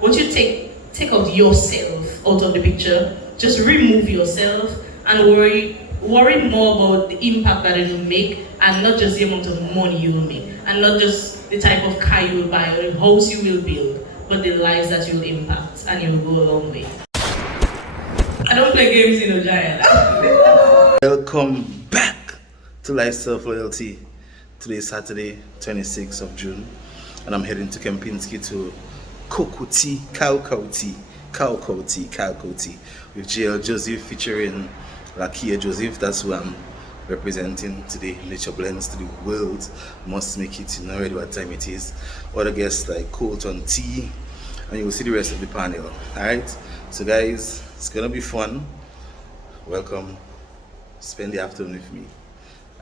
Once you take out yourself out of the picture, just remove yourself and worry more about the impact that it will make and not just the amount of money you will make and not just the type of car you will buy or the house you will build, but the lives that you will impact and you will go a long way. I don't play games, Jael. Welcome back to Life Self Loyalty. Today is Saturday, 26th of June, and I'm heading to Kempinski to Cacoa tea with Jael Joseph featuring Lakeyia Joseph. That's who I'm representing today. Nature Blends to the world. Must make it. You know already what time it is. Other guests like Colton tea, and you will see the rest of the panel. Alright? So guys, it's gonna be fun. Welcome. Spend the afternoon with me.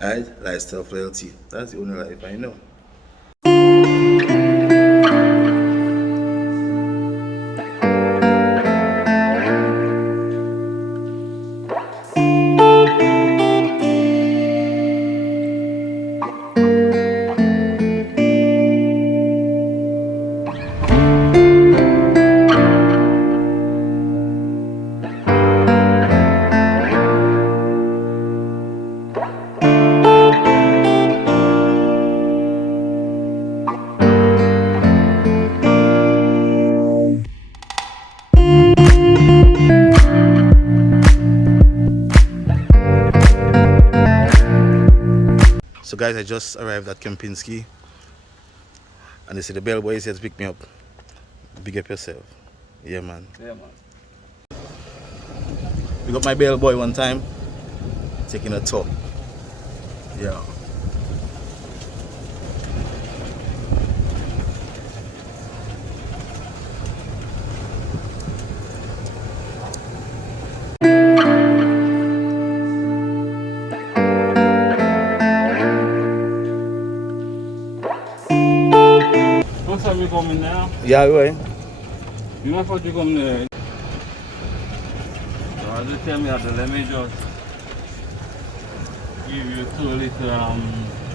Alright? Lifestyle loyalty. That's the only life I know. So guys, I just arrived at Kempinski and they say the bellboy is here to pick me up. Big up yourself. Yeah man. Yeah, man. We got my bellboy one time taking a tour. Yeah. First time you come in there, Yeah, right. you know what you come there. So as you tell me that, let me just give you two little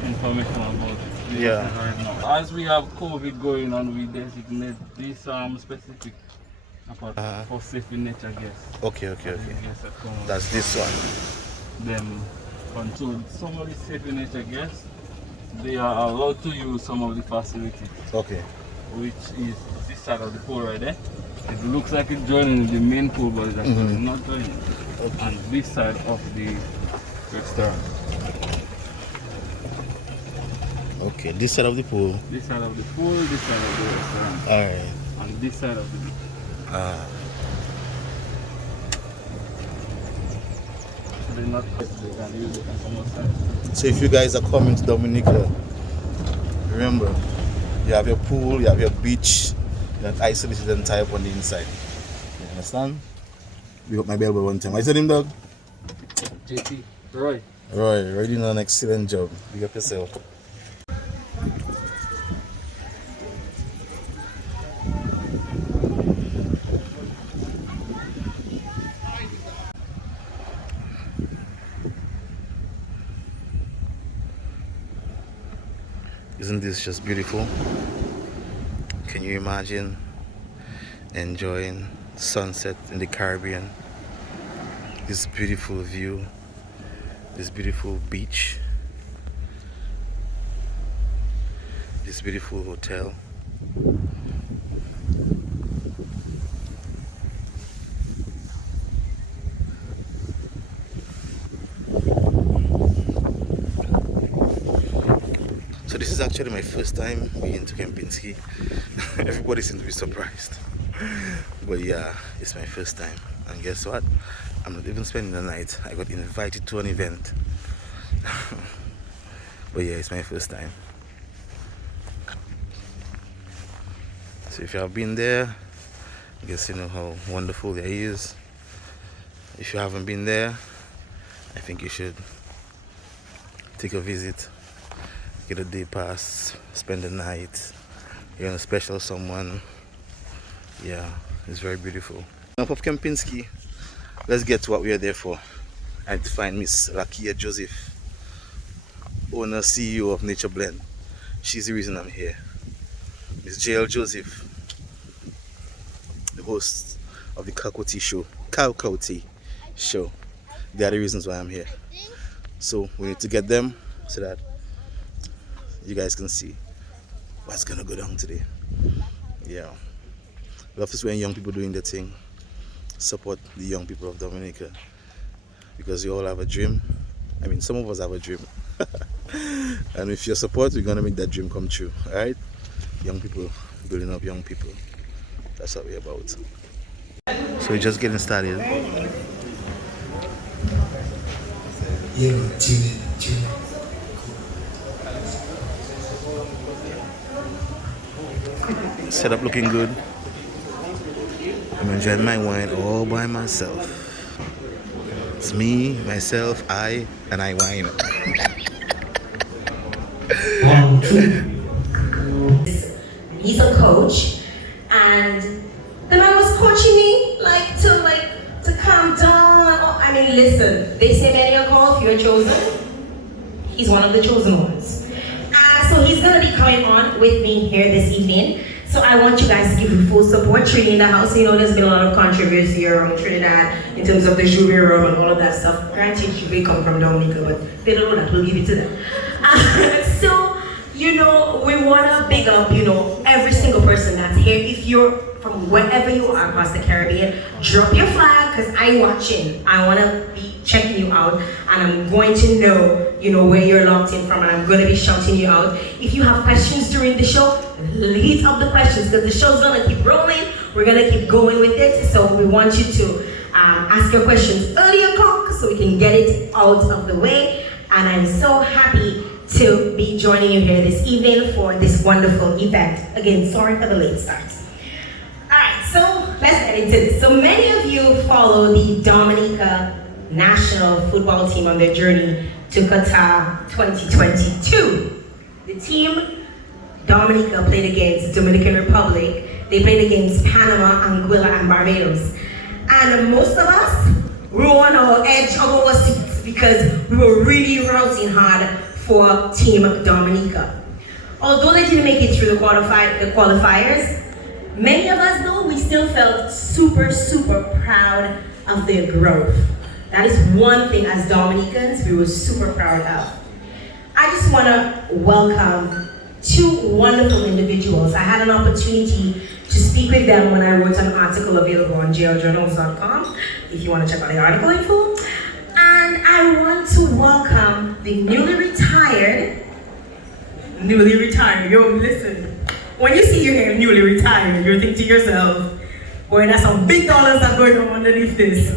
information about it. Yeah. Right now. As we have COVID going on, we designate this specific apart for safe in nature guests. Okay. Guests that come That's this one. them control some of the safe in nature guests. They are allowed to use some of the facilities, Okay. which is this side of the pool right there. It looks like it's joining the main pool, but it's actually not joining. Okay. And this side of the restaurant. Okay, this side of the pool. This side of the pool, this side of the restaurant. Alright. And this side of the beach. So they're not they can use it on some other side. So if you guys are coming to Dominica, remember, you have your pool, you have your beach, you're not isolated and tied up on the inside. You understand? We got my bellboy one time. I said him, dog? JT, Roy. Roy doing an excellent job. Big up yourself. Isn't this just beautiful? Can you imagine enjoying sunset in the Caribbean? This beautiful view, this beautiful beach, this beautiful hotel. So this is actually my first time being to Kempinski. Everybody seems to be surprised. But yeah, it's my first time. And guess what? I'm not even spending the night. I got invited to an event. But yeah, it's my first time. So if you have been there, I guess you know how wonderful there is. If you haven't been there, I think you should take a visit. Get a day pass, spend the night, you're on a special someone. Yeah, it's very beautiful. Enough of Kempinski, let's get to what we are there for. I had to find Miss Lakeyia Joseph, owner, CEO of Nature Blend. She's the reason I'm here. Miss Jael Joseph. hosts of the Cacoa show. They are the reasons why I'm here. So we need to get them so that you guys can see what's gonna go down today. Yeah. Love is when young people doing their thing. Support the young people of Dominica because we all have a dream. I mean, some of us have a dream. And with your support, we're gonna make that dream come true. Alright? Young people, building up young people. That's what we're about. So we're just getting started. Yeah, tune in. Setup looking good. I'm enjoying my wine all by myself. It's me, myself, I, and I wine. 1, 2. He's a coach, and the man was coaching me to calm down. I mean, listen, they say many are called, few are chosen. He's one of the chosen ones. So he's gonna be coming on with me here this evening. So I want you guys to give him full support. Trini in the house, you know, there's been a lot of controversy around Trinidad in terms of the Juve rum and all of that stuff. Granted, Juve come from Dominica, but they don't know that. We'll give it to them. So, you know, we want to big up, you know, every single person that's here. If you're from wherever you are across the Caribbean, drop your flag, because I'm watching. I want to be checking you out, and I'm going to know, you know, where you're locked in from, and I'm going to be shouting you out. If you have questions during the show, lead up the questions, because the show's going to keep rolling. We're going to keep going with it. So we want you to ask your questions earlier, so we can get it out of the way. And I'm so happy to be joining you here this evening for this wonderful event. Again, sorry for the late start. Alright, so let's get into this. So many of you follow the Dominica national football team on their journey to Qatar 2022. The team, Dominica, played against Dominican Republic. They played against Panama, Anguilla, and Barbados. And most of us, we were on our edge of our seats because we were really rooting hard for Team Dominica. Although they didn't make it through the qualifiers, many of us though, we still felt super, super proud of their growth. That is one thing as Dominicans we were super proud of. I just want to welcome two wonderful individuals. I had an opportunity to speak with them when I wrote an article available on jailjournals.com, if you want to check out the article info. And I want to welcome the newly retired, yo, listen. When you see your hair newly retired, you're thinking to yourself, boy, that's some big dollars that's going on underneath this.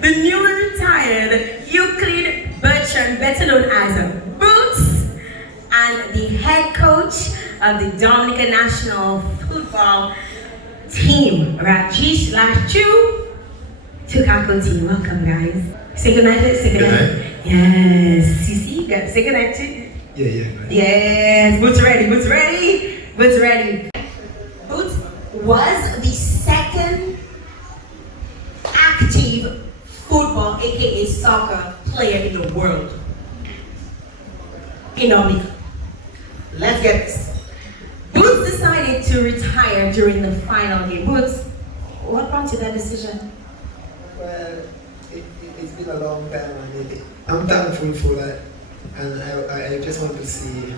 The newly retired Euclid Bertrand, better known as Boots, and the head coach of the Dominica National Football Team, Rajesh Latchoo, to Cacoa team. Welcome, guys. Say goodnight. Yes. CC, you got to say goodnight too. Yeah. Yes. Boots ready. Boots was the second active football, aka soccer, player in the world. In Dominica. Let's get this. Boots decided to retire during the final game. Boots, what prompted that decision? Well, it's been a long time, and I'm thankful for that. And I just want to see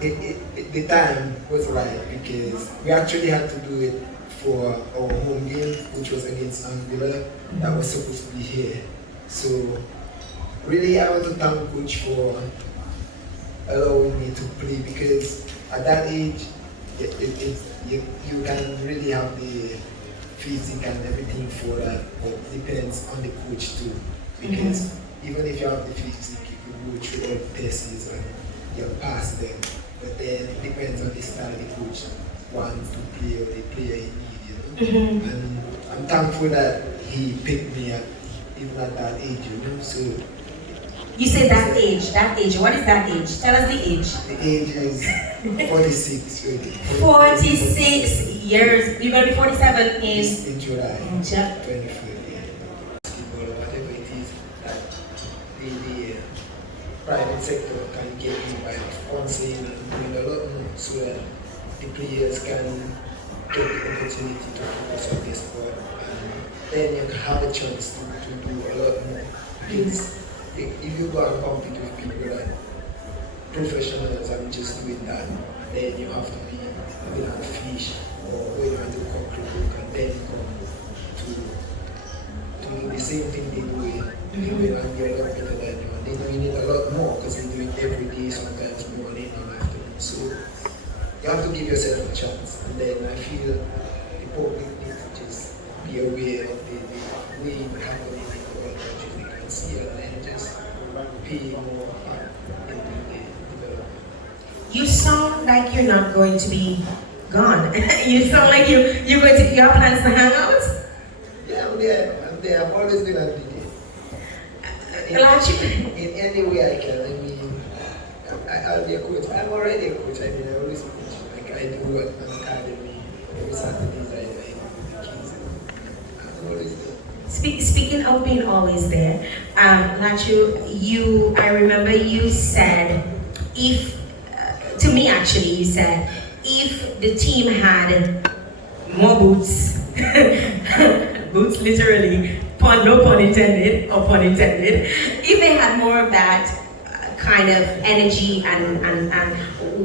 the time was right, because we actually had to do it for our home game, which was against Anguilla, that was supposed to be here. So really I want to thank Coach for allowing me to play, because at that age you can really have the physique and everything for that, but it depends on the coach too, because even if you have the physique, you can go through all the tests and you'll pass them, but then it depends on the style the coach wants to play or the player he needs, you know. And I'm thankful that he picked me up even at that age, you know. So you said that age. What is that age? Tell us the age. the age is 46 really. 46 years. You're gonna be 47 in July. in 24, yeah. Basketball or whatever it is that the private sector can get in by sponsoring and doing a lot more, so that the players can get the opportunity to focus on this then you have a chance to do a lot more. Because if you go and compete with people like professionals and just doing that, then you have to be going on fish or going on to concrete and then come to do the same thing they do and you're a lot better than you. And they're doing it a lot more because they're doing it every day, sometimes morning and afternoon. So you have to give yourself a chance. And then I feel the public needs to just be aware of the way it happening in all countries they can see and then just pay more into the development. You sound like you're not going to be gone. You sound like you have plans to hang out? Yeah, I'm there. I've always been at the Latchoo. in any way I can. I mean, I'll be a coach. I'm already a coach. I mean, I always coach. Like I do at an academy. Every Saturdays I do kids. I'm always there. Speaking of being always there, Latchoo, I remember you said, to me actually, you said, if the team had more boots, boots literally, no pun intended, or pun intended, if they had more of that kind of energy and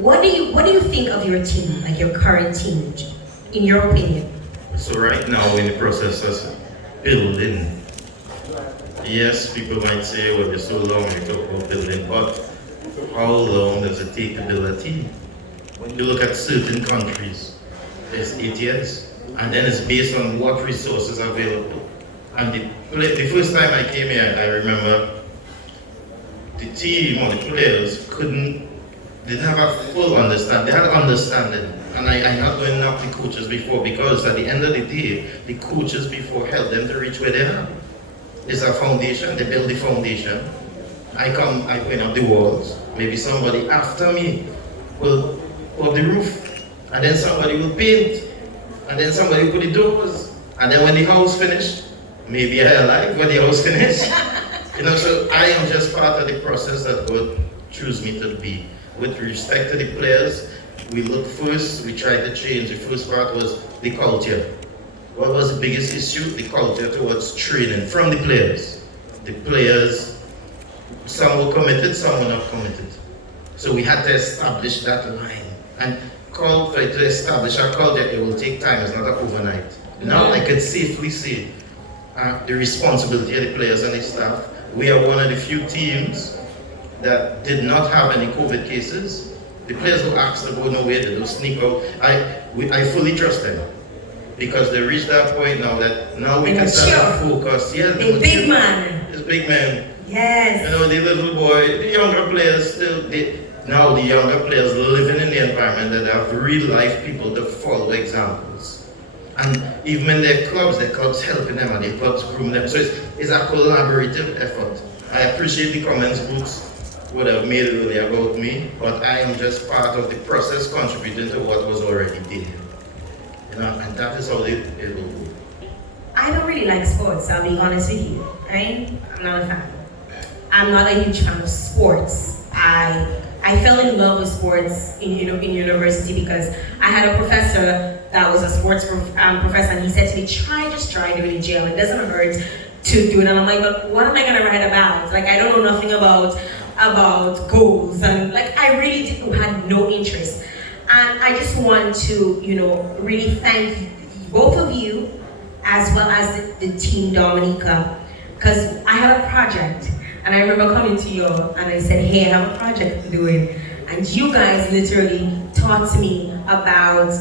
what do you think of your team, like your current team, in your opinion? So right now we're in the process of building. Yes, people might say, well, it's so long we talk about building, but how long does it take to build a team? When you look at certain countries, it's 8 years, and then it's based on what resources are available. And the first time I came here, I remember the team or the players didn't have a full understanding. They had understanding. And I'm not going to knock the coaches before, because at the end of the day, the coaches before help them to reach where they are. It's a foundation, they build the foundation. I put up the walls. Maybe somebody after me will put the roof, and then somebody will paint, and then somebody will put the doors, and then when the house finished, maybe I alive when the house finished. So I am just part of the process that God chose me to be. With respect to the players, we look first, we tried to change. The first part was the culture. What was the biggest issue? The culture towards training from the players. The players, some were committed, some were not committed. So we had to establish that line. And to establish our culture, it will take time, it's not overnight. Now I could safely say the responsibility of the players and the staff. We are one of the few teams that did not have any COVID cases. The players who asked to go nowhere, they don't sneak out. I fully trust them, because they reached that point now that we can start to focus. Yeah, the big man. This big man. Yes. The little boy, the younger players now the younger players living in the environment that have real life people to follow examples. And even in their clubs helping them and their clubs groom them. So it's a collaborative effort. I appreciate the comments Boots would have made earlier about me, but I am just part of the process contributing to what was already there. And that is how it will go. I don't really like sports, I'll be honest with you. Right? I'm not a fan. I'm not a huge fan of sports. I fell in love with sports in university because I had a professor that was a sports professor, and he said to me, just try doing it, Jael. It doesn't hurt to do it. And I'm like, but what am I gonna write about? Like, I don't know nothing about goals, and like I really had no interest. And I just want to, really thank both of you as well as the team Dominica, because I had a project. And I remember coming to you and I said, hey, I have a project I'm doing. And you guys literally taught to me about,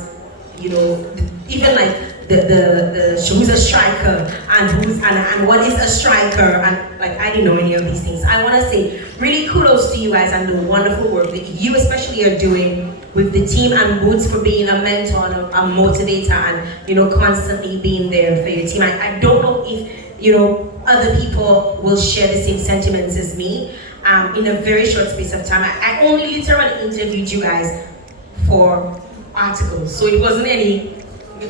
even like the who's a striker and what is a striker, and like I didn't know any of these things. I want to say really kudos to you guys and the wonderful work that you especially are doing with the team, and Boots for being a mentor and a motivator and constantly being there for your team. I don't know if other people will share the same sentiments as me. In a very short space of time, I only literally interviewed you guys for articles, so it wasn't any.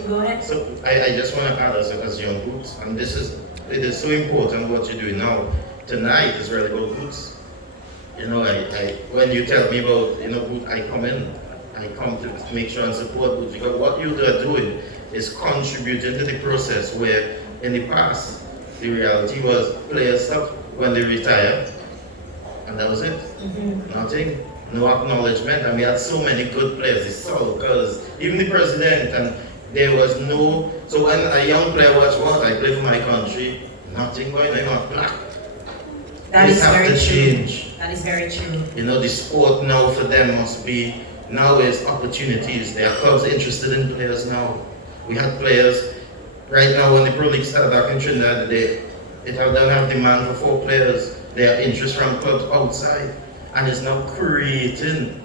Go ahead. So I just want to add as young Boots, and it is so important what you're doing now. Tonight is really about Boots. When you tell me about Boots, I come to make sure and support Boots, because what you are doing is contributing to the process where in the past, the reality was players stopped when they retired, and that was it. Nothing, no acknowledgement, and we had so many good players, the Sulkers, even the president, and there was no, so when a young player watched what, I play for my country, nothing going on, I'm black. That is very true. Change. That is very true. You know, the sport now for them must be, now is opportunities. There are clubs interested in players now. We had players, right now when the Pro League started back in Trinidad, they don't have demand for 4 players. They have interest from clubs outside. And it's now creating,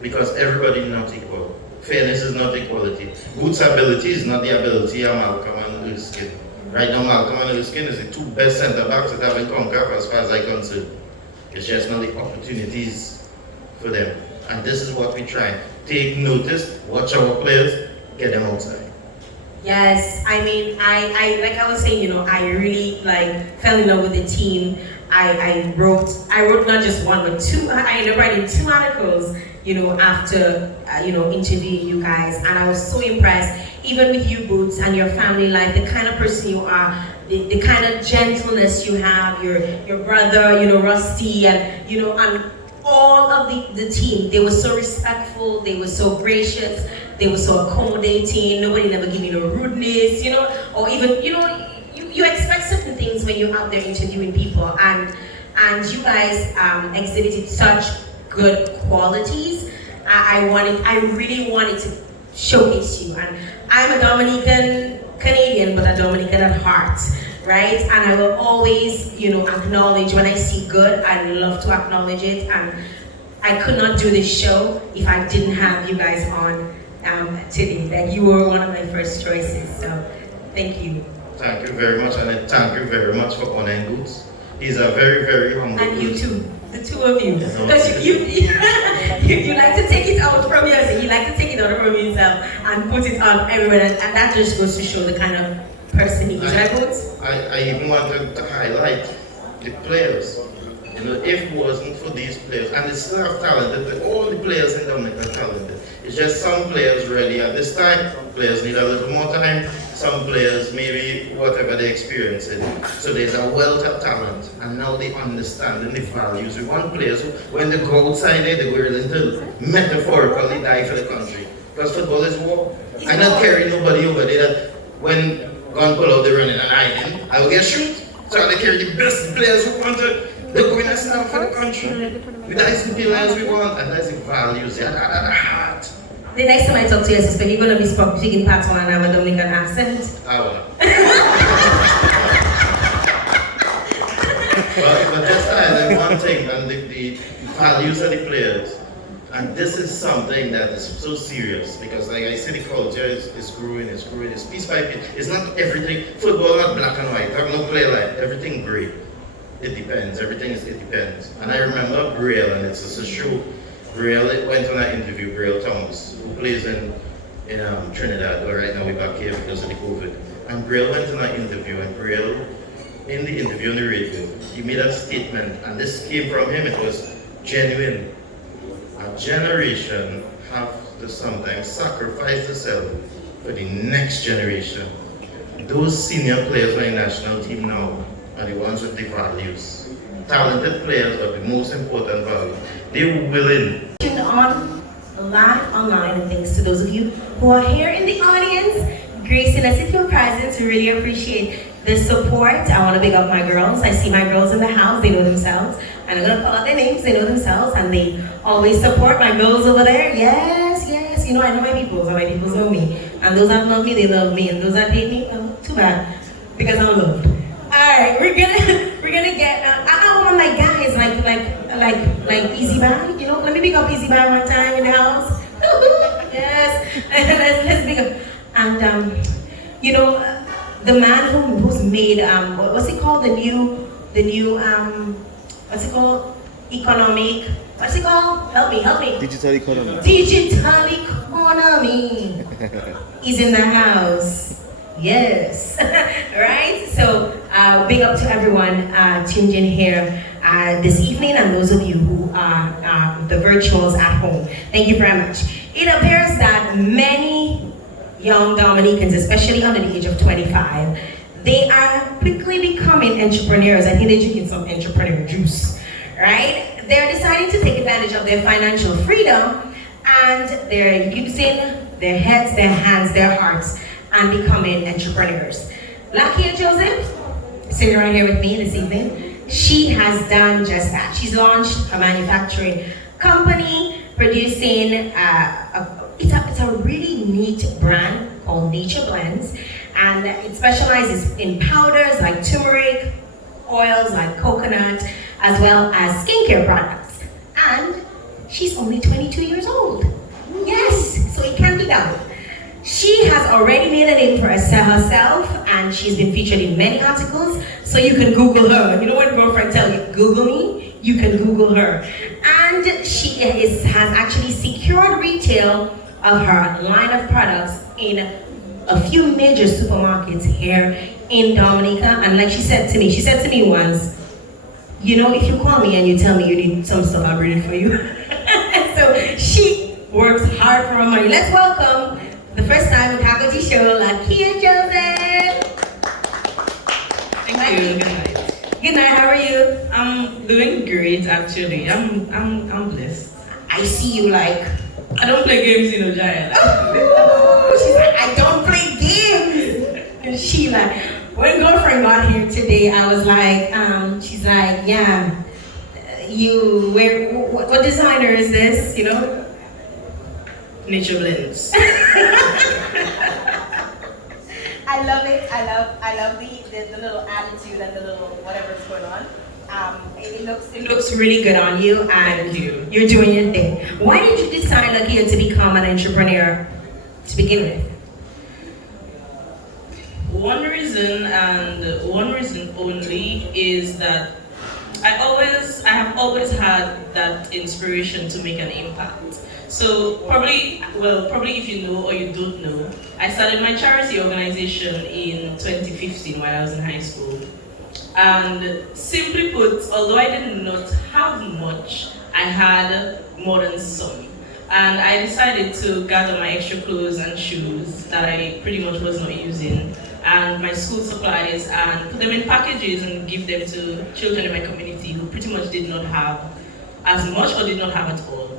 because everybody is not equal. Fairness is not equality. Boots' ability is not the ability of Malcolm and Luskin. Right now, Malcolm and Luskin is the 2 best centre-backs that have in CONCACAF as far as I'm concerned. It's just not the opportunities for them. And this is what we try. Take notice, watch our players, get them outside. Yes, I mean, I like I was saying, you know, I really like fell in love with the team. I wrote not just 1 but 2. I ended up writing 2 articles, you know, after interviewing you guys, and I was so impressed, even with you, Boots, and your family life, the kind of person you are, the kind of gentleness you have, your brother, you know, Rusty, and you know, and all of the team. They were so respectful, they were so gracious, they were so accommodating. Nobody never gave me no rudeness, you know, or even, you know, you expect certain things when you're out there interviewing people, and you guys exhibited such good qualities. I really wanted to showcase you, and I'm a Dominican Canadian, but a Dominican at heart, right? And I will always, you know, acknowledge when I see good. I love to acknowledge it, and I could not do this show if I didn't have you guys on today. That you were one of my first choices, so thank you. Thank you very much, and thank you very much for honoring Boots. He's a very, very humble. And you too, the 2 of you. Because you like to take it out from yourself, you like to take it out from yourself and put it on everywhere, and that just goes to show the kind of person he is, right, Boots? I even wanted to highlight the players. You know, if it wasn't for these players, and they still have talented, all the players in Dominica are talented. It's just some players really at this time, players need a little more time, some players maybe whatever they experience it. So there's a wealth of talent, and now they understand the values. We want players who, when they go outside there, they go into metaphorically die for the country. Because football is war. I not carry nobody over there that when gun pull out, they're running and hiding, I will get shoot. So I carry the best players who want to. They're going to stand for the country. That's the pillars we want, and that's the values, yeah, at the heart. The next time I talk to you, I suspect you're going to be speaking part 1 and have a Dominican accent. I will. but just add one thing, and the values of the players. And this is something that is so serious, because like I said, the culture is growing, it's piece by piece. It's not everything, football not black and white, I have no play like everything gray. It depends, it depends. And I remember Jael, and it's a show. Jael went on an interview, Jael Thomas, who plays in Trinidad, but right now we're back here because of the COVID. And Jael went on an interview, and Jael, in the interview on the radio, he made a statement, and this came from him, it was genuine. A generation have to sometimes sacrifice themselves for the next generation. Those senior players on the national team now are the ones with the values. Talented players, but the most important value. They're willing. Tuned on live online, and thanks to those of you who are here in the audience, gracing us with your presence. We really appreciate the support. I want to big up my girls. I see my girls in the house, they know themselves. I'm not gonna call out their names, they know themselves, and they always support my girls over there. Yes, yes, you know, I know my people, so my people know me. And those that love me, they love me, and those that hate me, oh, too bad, because I'm loved. Alright, we're gonna get I want my guys like Easy Buy, you know, let me pick up Easy Buy one time in the house. Yes, let's pick up. And you know, the man who's made what's it called, the new what's it called, what's it called, help me, Digital economy. Digital economy is in the house. Yes, right? So big up to everyone tuned in here this evening, and those of you who are the virtuals at home. Thank you very much. It appears that many young Dominicans, especially under the age of 25, they are quickly becoming entrepreneurs. I think they're drinking some entrepreneur juice, right? They're deciding to take advantage of their financial freedom, and they're using their heads, their hands, their hearts, and becoming entrepreneurs. Lakeyia Joseph, sitting right here with me this evening, she has done just that. She's launched a manufacturing company producing it's a really neat brand called Nature Blends, and it specializes in powders like turmeric, oils like coconut, as well as skincare products. And she's only 22 years old. Yes, so it can be done. She has already made a name for herself, and she's been featured in many articles, so you can Google her. You know when girlfriend tell you, Google me? You can Google her. And she has actually secured retail of her line of products in a few major supermarkets here in Dominica. And like she said to me once, you know, if you call me and you tell me you need some stuff, I'll bring it for you. So she works hard for her money. Let's welcome the first time in Cacoa show, Lakeyia Joseph. Thank you. Good night. Good night. How are you? I'm doing great, actually. I'm blessed. I see you like. I don't play games, you know, Jael. She's like, I don't play games. And she like, when girlfriend got here today, I was like, she's like, yeah, you wear, what designer is this, you know? Nature Blends. I love it. I love the little attitude and the little whatever's going on. It looks really good on you, and you're doing your thing. Why did you decide, Lakeyia, to become an entrepreneur to begin with? One reason, and one reason only, is that I have always had that inspiration to make an impact. So probably if you know or you don't know, I started my charity organization in 2015 while I was in high school. And simply put, although I did not have much, I had more than some. And I decided to gather my extra clothes and shoes that I pretty much was not using, and my school supplies, and put them in packages and give them to children in my community who pretty much did not have as much or did not have at all.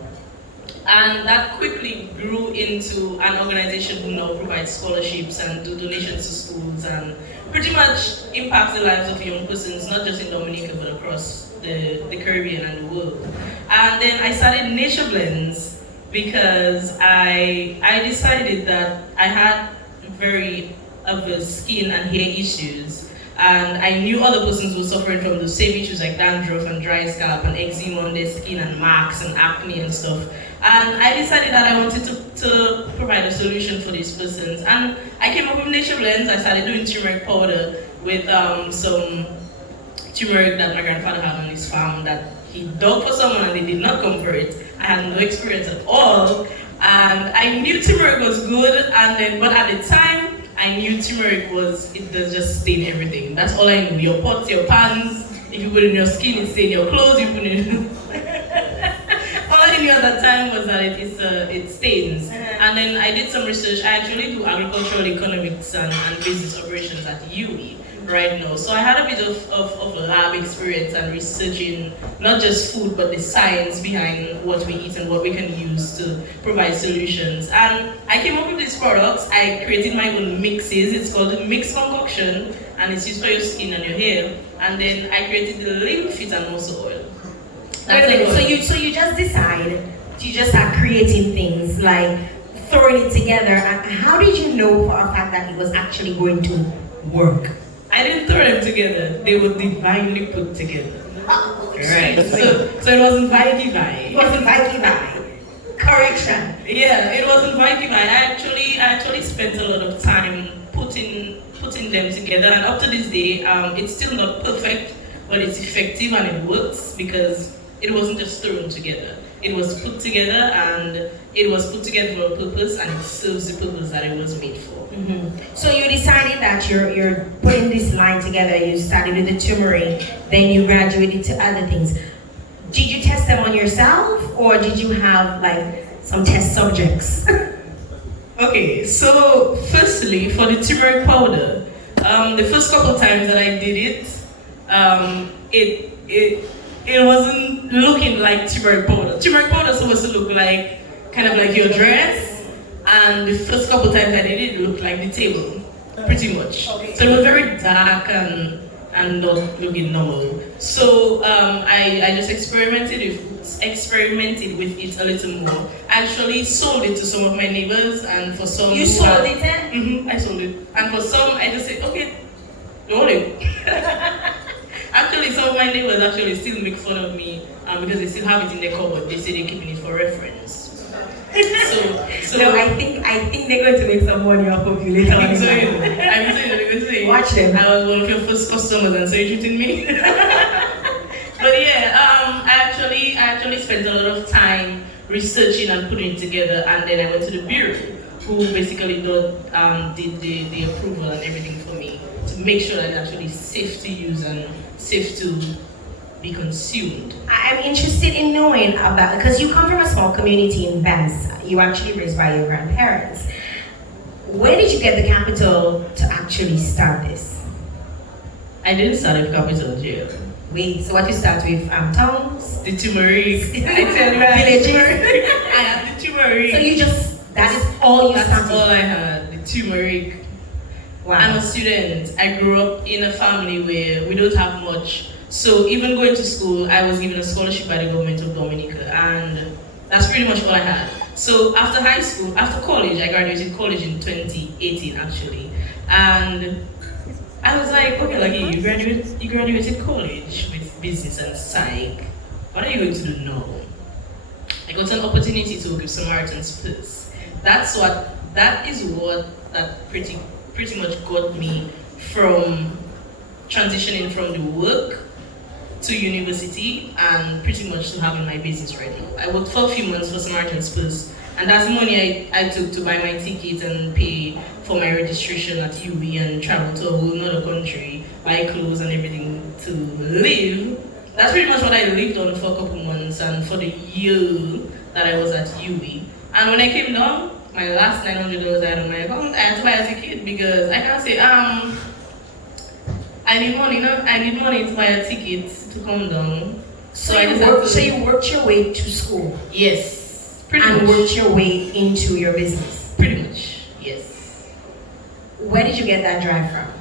And that quickly grew into an organization who now provides scholarships and do donations to schools and pretty much impacts the lives of young persons, not just in Dominica, but across the Caribbean and the world. And then I started Nature Blends because I decided that I had very obvious skin and hair issues, and I knew other persons were suffering from the same issues like dandruff and dry scalp and eczema on their skin and marks and acne and stuff. And I decided that I wanted to provide a solution for these persons. And I came up with Nature Blends. I started doing turmeric powder with some turmeric that my grandfather had on his farm that he dug for someone and they did not come for it. I had no experience at all. And I knew turmeric was good, but at the time, I knew turmeric it does just stain everything. That's all I knew. Your pots, your pans, if you put it in your skin, it stain your clothes, you put it in. All I knew at that time was that it stains. And then I did some research. I actually do agricultural economics and business operations at UE right now. So I had a bit of lab experience and researching not just food, but the science behind what we eat and what we can use to provide solutions. And I came up with these products. I created my own mixes. It's called a mixed concoction, and it's used for your skin and your hair. And then I created the Lymph Fit and Muscle Oil. So you just decide to just start creating things, like throwing it together. And how did you know for a fact that it was actually going to work? I didn't throw them together. They were divinely put together. Right. So it wasn't Vikey. It wasn't Vikey. Correction. Yeah, it wasn't Vikey. I actually spent a lot of time putting them together, and up to this day, it's still not perfect, but it's effective and it works because it wasn't just thrown together. It was put together, and it was put together for a purpose, and it serves the purpose that it was made for. Mm-hmm. So you decided that you're putting this line together. You started with the turmeric, then you graduated to other things. Did you test them on yourself, or did you have like some test subjects? Okay, so firstly, for the turmeric powder, The first couple times that I did it, it wasn't looking like turmeric powder. Turmeric powder is supposed to look like kind of like your dress, and the first couple times I did it, it looked like the table, pretty much. So it was very dark and not looking normal. So I just experimented with it a little more. I actually sold it to some of my neighbors, and for some You sold it then? I sold it. And for some, I just said, okay, roll it. Actually, some of my neighbors actually still make fun of me because they still have it in their cupboard. They say they're keeping it for reference. So I think they're going to make some money off of you later on. I'm saying they're going to say, Watch them. I was one of your first customers and so you're treating me. But yeah, I actually spent a lot of time researching and putting it together, and then I went to the bureau, who basically did the approval and everything for me to make sure that it's actually safe to use and safe to be consumed. I'm interested in knowing about, because you come from a small community in Vance, you were actually raised by your grandparents. Where did you get the capital to actually start this? I didn't start with capital, Jael. Wait, so what you start with? Towns? The turmeric. I tell you, villages? I had the turmeric. So you just, that is all you That's started? all I had, the turmeric. Wow. I'm a student. I grew up in a family where we don't have much. So even going to school, I was given a scholarship by the government of Dominica, and that's pretty much all I had. So after high school, after college, I graduated college in 2018 actually, and I was like, okay, Lakeyia, you graduated college with business and psych. What are you going to do now? I got an opportunity to work with Samaritan's Purse. That is what pretty much got me from transitioning from the work to university and pretty much to having my business right now. I worked for a few months for Samaritan's Purse, and that's the money I took to buy my ticket and pay for my registration at UB and travel to a whole other country, buy clothes and everything to live. That's pretty much what I lived on for a couple months and for the year that I was at UB. And when I came down, my last $900 I had on my account, I had to buy a ticket because I can't say, I need money, no? I need money to buy a ticket to come down. So you worked your way to school? Yes, pretty and much. worked your way into your business? Pretty much, yes. Where did you get that drive from?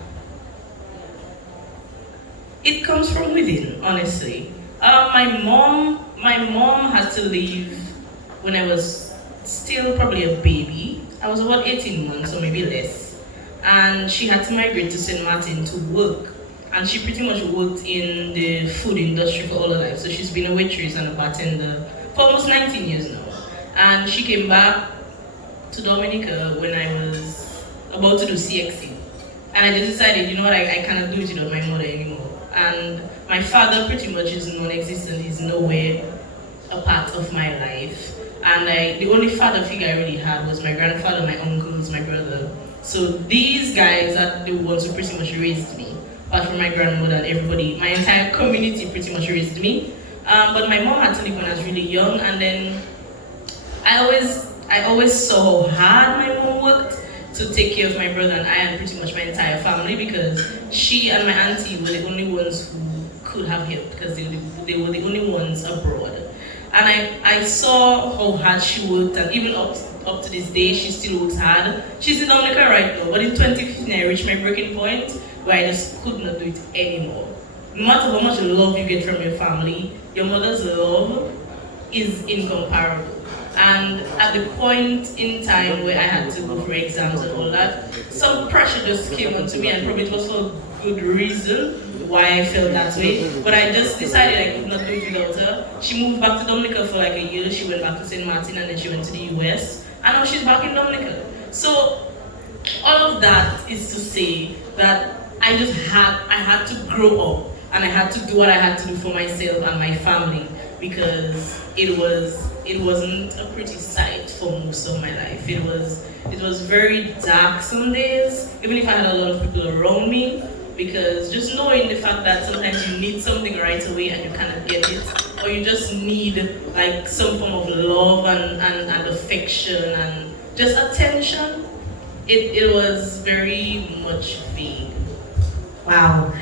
It comes from within, honestly. My mom had to leave when I was still probably a baby. I was about 18 months or maybe less. And she had to migrate to St. Martin to work. And she pretty much worked in the food industry for all her life. So she's been a waitress and a bartender for almost 19 years now. And she came back to Dominica when I was about to do CXC. And I just decided, you know what, I cannot do it without my mother anymore. And my father pretty much is non-existent. He's nowhere a part of my life. And the only father figure I really had was my grandfather, my uncles, my brother. So these guys are the ones who pretty much raised me. Apart from my grandmother and everybody, my entire community pretty much raised me. But my mom had to leave when I was really young, and then I always saw how hard my mom worked to take care of my brother and I and pretty much my entire family, because she and my auntie were the only ones who could have help because they were the only ones abroad. And I saw how hard she worked, and even up to this day, she still works hard. She's in Dominica right now, but in 2015 I reached my breaking point where I just could not do it anymore. No matter how much love you get from your family, your mother's love is incomparable. And at the point in time where I had to go for exams and all that, some pressure just came onto me, and probably it was for a good reason why I felt that way. But I just decided I could not do it without her. She moved back to Dominica for like a year. She went back to St. Martin, and then she went to the US. And now she's back in Dominica. So all of that is to say that I had to grow up, and I had to do what I had to do for myself and my family, because it wasn't a pretty sight for most of my life. It was very dark some days, even if I had a lot of people around me, because just knowing the fact that sometimes you need something right away and you cannot get it, or you just need like some form of love and affection and just attention, it was very much vague. Wow.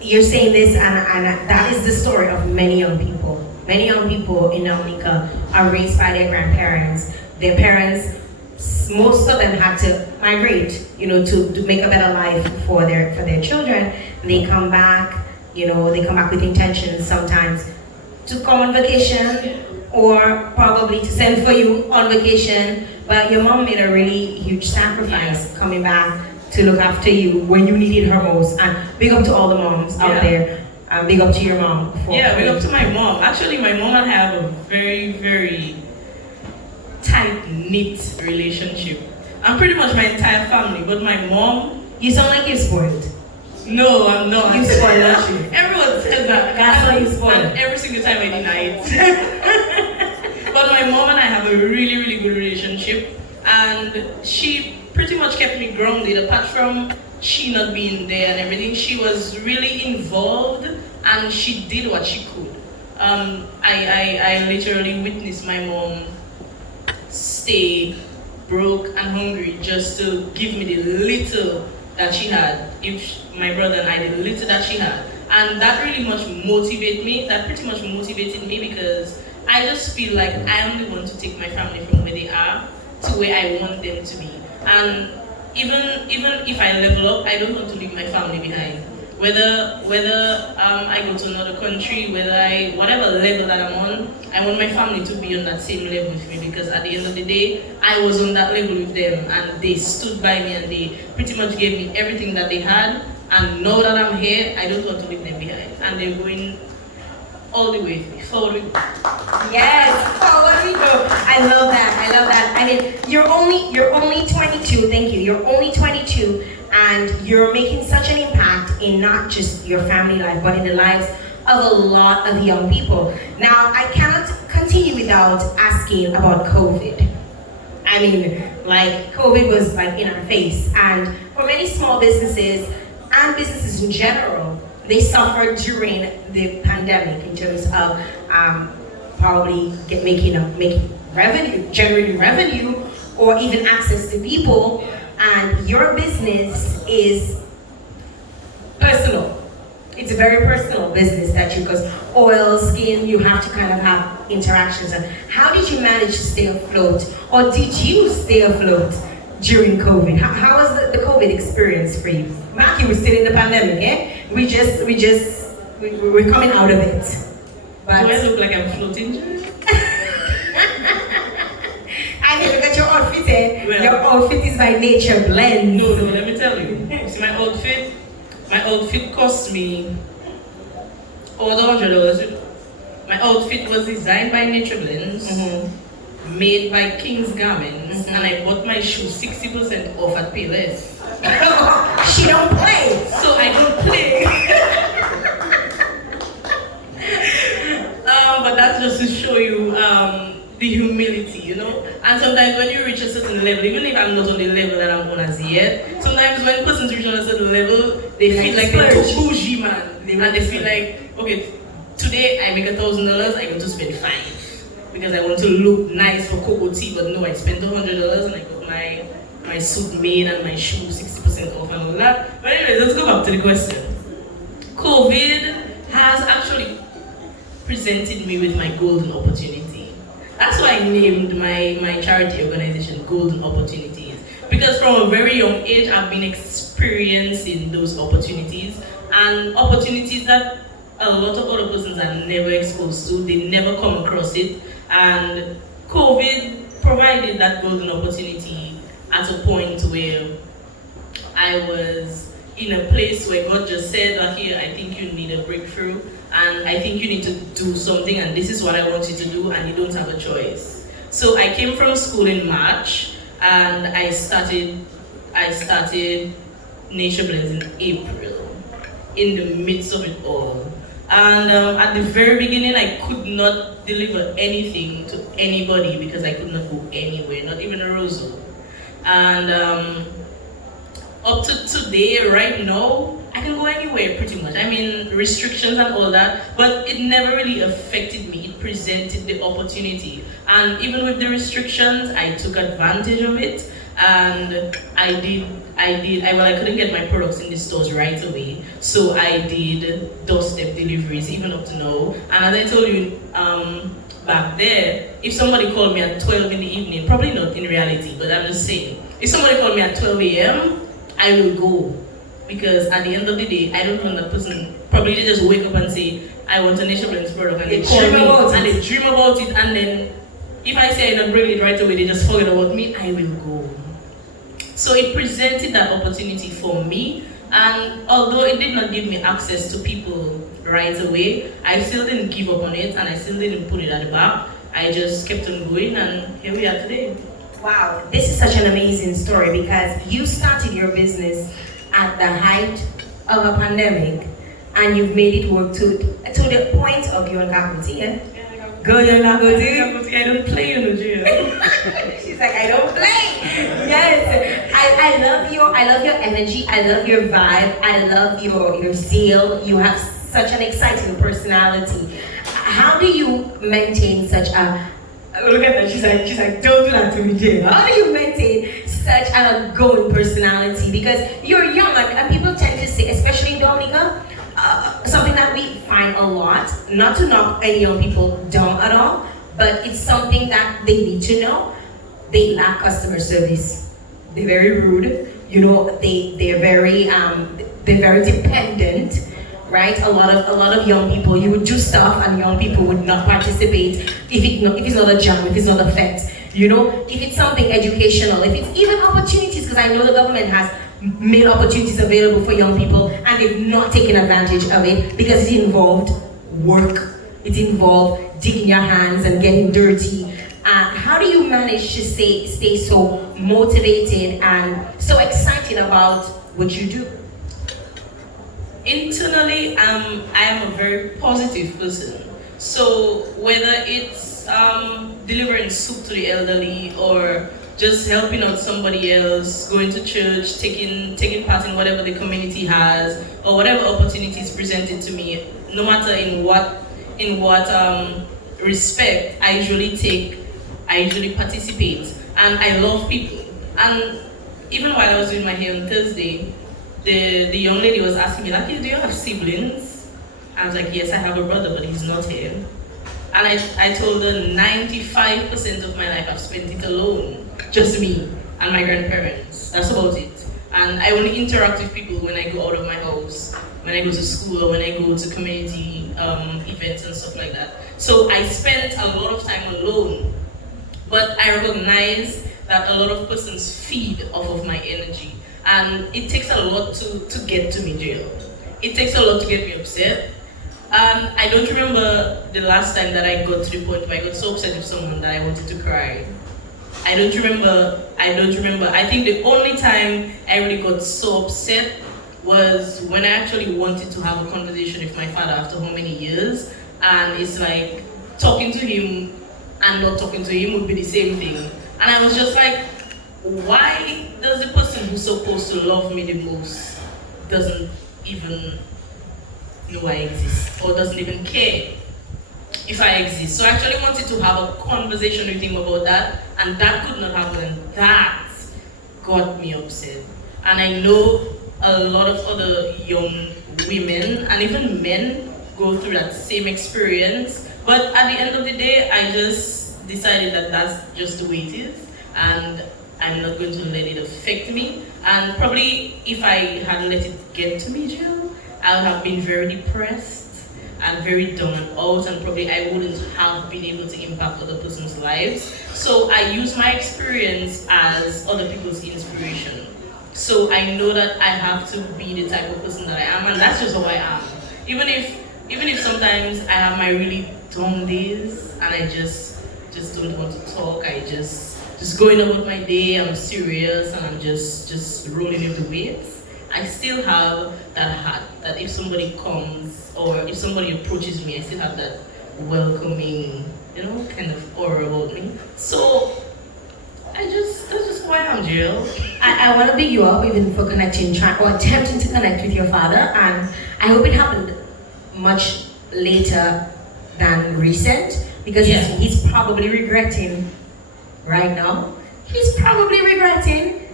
You're saying this, and that is the story of many young people. Many young people in Dominica are raised by their grandparents. Their parents, most of them had to migrate, to make a better life for their children. They come back, they come back with intentions sometimes to come on vacation or probably to send for you on vacation. But your mom made a really huge sacrifice coming back to look after you when you needed her most. And big up to all the moms out there. Big up to your mom. Big up to my mom. Actually, my mom and I have a very, very tight-knit relationship. I'm pretty much my entire family, but my mom... You sound like you're spoiled. No, I'm not. You spoiled, aren't you? Everyone says that. That's why you spoiled. And every single time I deny it. But my mom and I have a really, really good relationship. And she pretty much kept me grounded, apart from she not being there and everything. She was really involved and she did what she could. I literally witnessed my mom stay broke and hungry just to give me the little that she had. My brother and I, the little that she had. And that really much motivated me. That pretty much motivated me because I just feel like I am the one to take my family from where they are to where I want them to be. And even if I level up, I don't want to leave my family behind. Whether I go to another country, whatever level that I'm on, I want my family to be on that same level with me, because at the end of the day, I was on that level with them and they stood by me and they pretty much gave me everything that they had. And now that I'm here, I don't want to leave them behind. And they're going all the way with me, forward with me. Yes, forward we go. I love that. I mean, you're only 22, thank you. You're only 22 and you're making such an impact in not just your family life, but in the lives of a lot of young people. Now, I cannot continue without asking about COVID. I mean, like, COVID was like in our face, and for many small businesses and businesses in general, they suffered during the pandemic in terms of probably making revenue, generating revenue, or even access to people. And your business is personal. It's a very personal business because oil, skin, you have to kind of have interactions. And how did you manage to stay afloat, or did you stay afloat during COVID? How was the COVID experience for you? Matthew was still in the pandemic, eh? We're coming out of it. But do I look like I'm floating? I mean, look at your outfit, eh? Well, your outfit is by nature blend. No, let me tell you. See, my outfit cost me over $100. My outfit was designed by Nature Blends, made by King's Garments, and I bought my shoes 60% off at Payless. She don't play. So I don't play. But that's just to show you the humility, you know? And sometimes when you reach a certain level, even if I'm not on the level that I'm on as yet, sometimes when persons reach on a certain level, they feel like they're too bougie, man. And they feel like, okay, today I make $1,000, I go to spend $5 because I want to look nice for Cocoa tea, but no, I spent $100 and I got my suit made and my shoes 60% off and all that. But anyways, let's go back to the question. COVID has actually presented me with my golden opportunity. That's why I named my charity organization Golden Opportunities. Because from a very young age, I've been experiencing those opportunities, and opportunities that a lot of other persons are never exposed to, they never come across it. And COVID provided that golden opportunity at a point where I was in a place where God just said, Lakeyia, I think you need a breakthrough, and I think you need to do something, and this is what I want you to do, and you don't have a choice. So I came from school in March, and I started Nature Blends in April, in the midst of it all. And at the very beginning, I could not deliver anything to anybody because I could not go anywhere, not even a Roseau. And up to today, right now, I can go anywhere pretty much. I mean, restrictions and all that, but it never really affected me. It presented the opportunity. And even with the restrictions, I took advantage of it, and I did I couldn't get my products in the stores right away, so I did doorstep deliveries even up to now. And as I told you back there, if somebody called me at 12 in the evening, probably not in reality, but I'm just saying, if somebody called me at 12 a.m., I will go. Because at the end of the day, I don't want that person, probably they just wake up and say, I want a Nation Blends product, and they call me and they dream about it, and then if I say I don't bring it right away, they just forget about me, I will go. So it presented that opportunity for me, and although it did not give me access to people right away, I still didn't give up on it, and I still didn't put it at the back. I just kept on going, and here we are today. Wow, this is such an amazing story because you started your business at the height of a pandemic, and you've made it work to the point of your faculty. Yeah? Go, you're not going to. I don't play in Nigeria. She's like, I don't play. Yes, I love your energy. I love your vibe. I love your zeal. You have such an exciting personality. How do you maintain such a? Look at that. She's like, don't do that to me, Jael. How do you maintain such an outgoing personality? Because you're young, and people tend to say, especially in Dominica, something that we find a lot, not to knock any young people down at all, but it's something that they need to know. They lack customer service. They're very rude. You know, they're very dependent, right? A lot of young people, you would do stuff and young people would not participate if it's not a job, if it's not a fact. You know, if it's something educational, if it's even opportunities, because I know the government has made opportunities available for young people and they've not taken advantage of it because it involved work, it involved digging your hands and getting dirty. How do you manage to stay so motivated and so excited about what you do? Internally, I am a very positive person. So whether it's delivering soup to the elderly or just helping out somebody else, going to church, taking part in whatever the community has, or whatever opportunities presented to me, no matter in what respect, I usually participate, and I love people. And even while I was doing my hair on Thursday, the young lady was asking me, like, do you have siblings? I was like, yes, I have a brother, but he's not here. And I told her 95% of my life I've spent it alone. Just me and my grandparents. That's about it. And I only interact with people when I go out of my house, when I go to school, or when I go to community events and stuff like that. So I spent a lot of time alone. But I recognize that a lot of persons feed off of my energy. And it takes a lot to get to me, Jael. It takes a lot to get me upset. And I don't remember the last time that I got to the point where I got so upset with someone that I wanted to cry. I don't remember. I think the only time I really got so upset was when I actually wanted to have a conversation with my father after how many years. And it's like talking to him and not talking to him would be the same thing. And I was just like, why does the person who's supposed to love me the most doesn't even know I exist, or doesn't even care if I exist? So I actually wanted to have a conversation with him about that, and that could not happen, and that got me upset. And I know a lot of other young women and even men go through that same experience, but at the end of the day, I just decided that that's just the way it is, and I'm not going to let it affect me. And probably if I had let it get to me, Jael, I would have been very depressed and very down and out, and probably I wouldn't have been able to impact other person's lives. So I use my experience as other people's inspiration. So I know that I have to be the type of person that I am, and that's just how I am. Even if sometimes I have my really down days and I just don't want to talk, I just going on with my day, I'm serious and I'm just rolling with the waves. I still have that heart that if somebody comes or if somebody approaches me, I still have that welcoming, kind of aura about me. So that's just who I am, Jael. I want to big you up even for connecting, or attempting to connect with your father, and I hope it happened much later than recent, because he's probably regretting right now. He's probably regretting.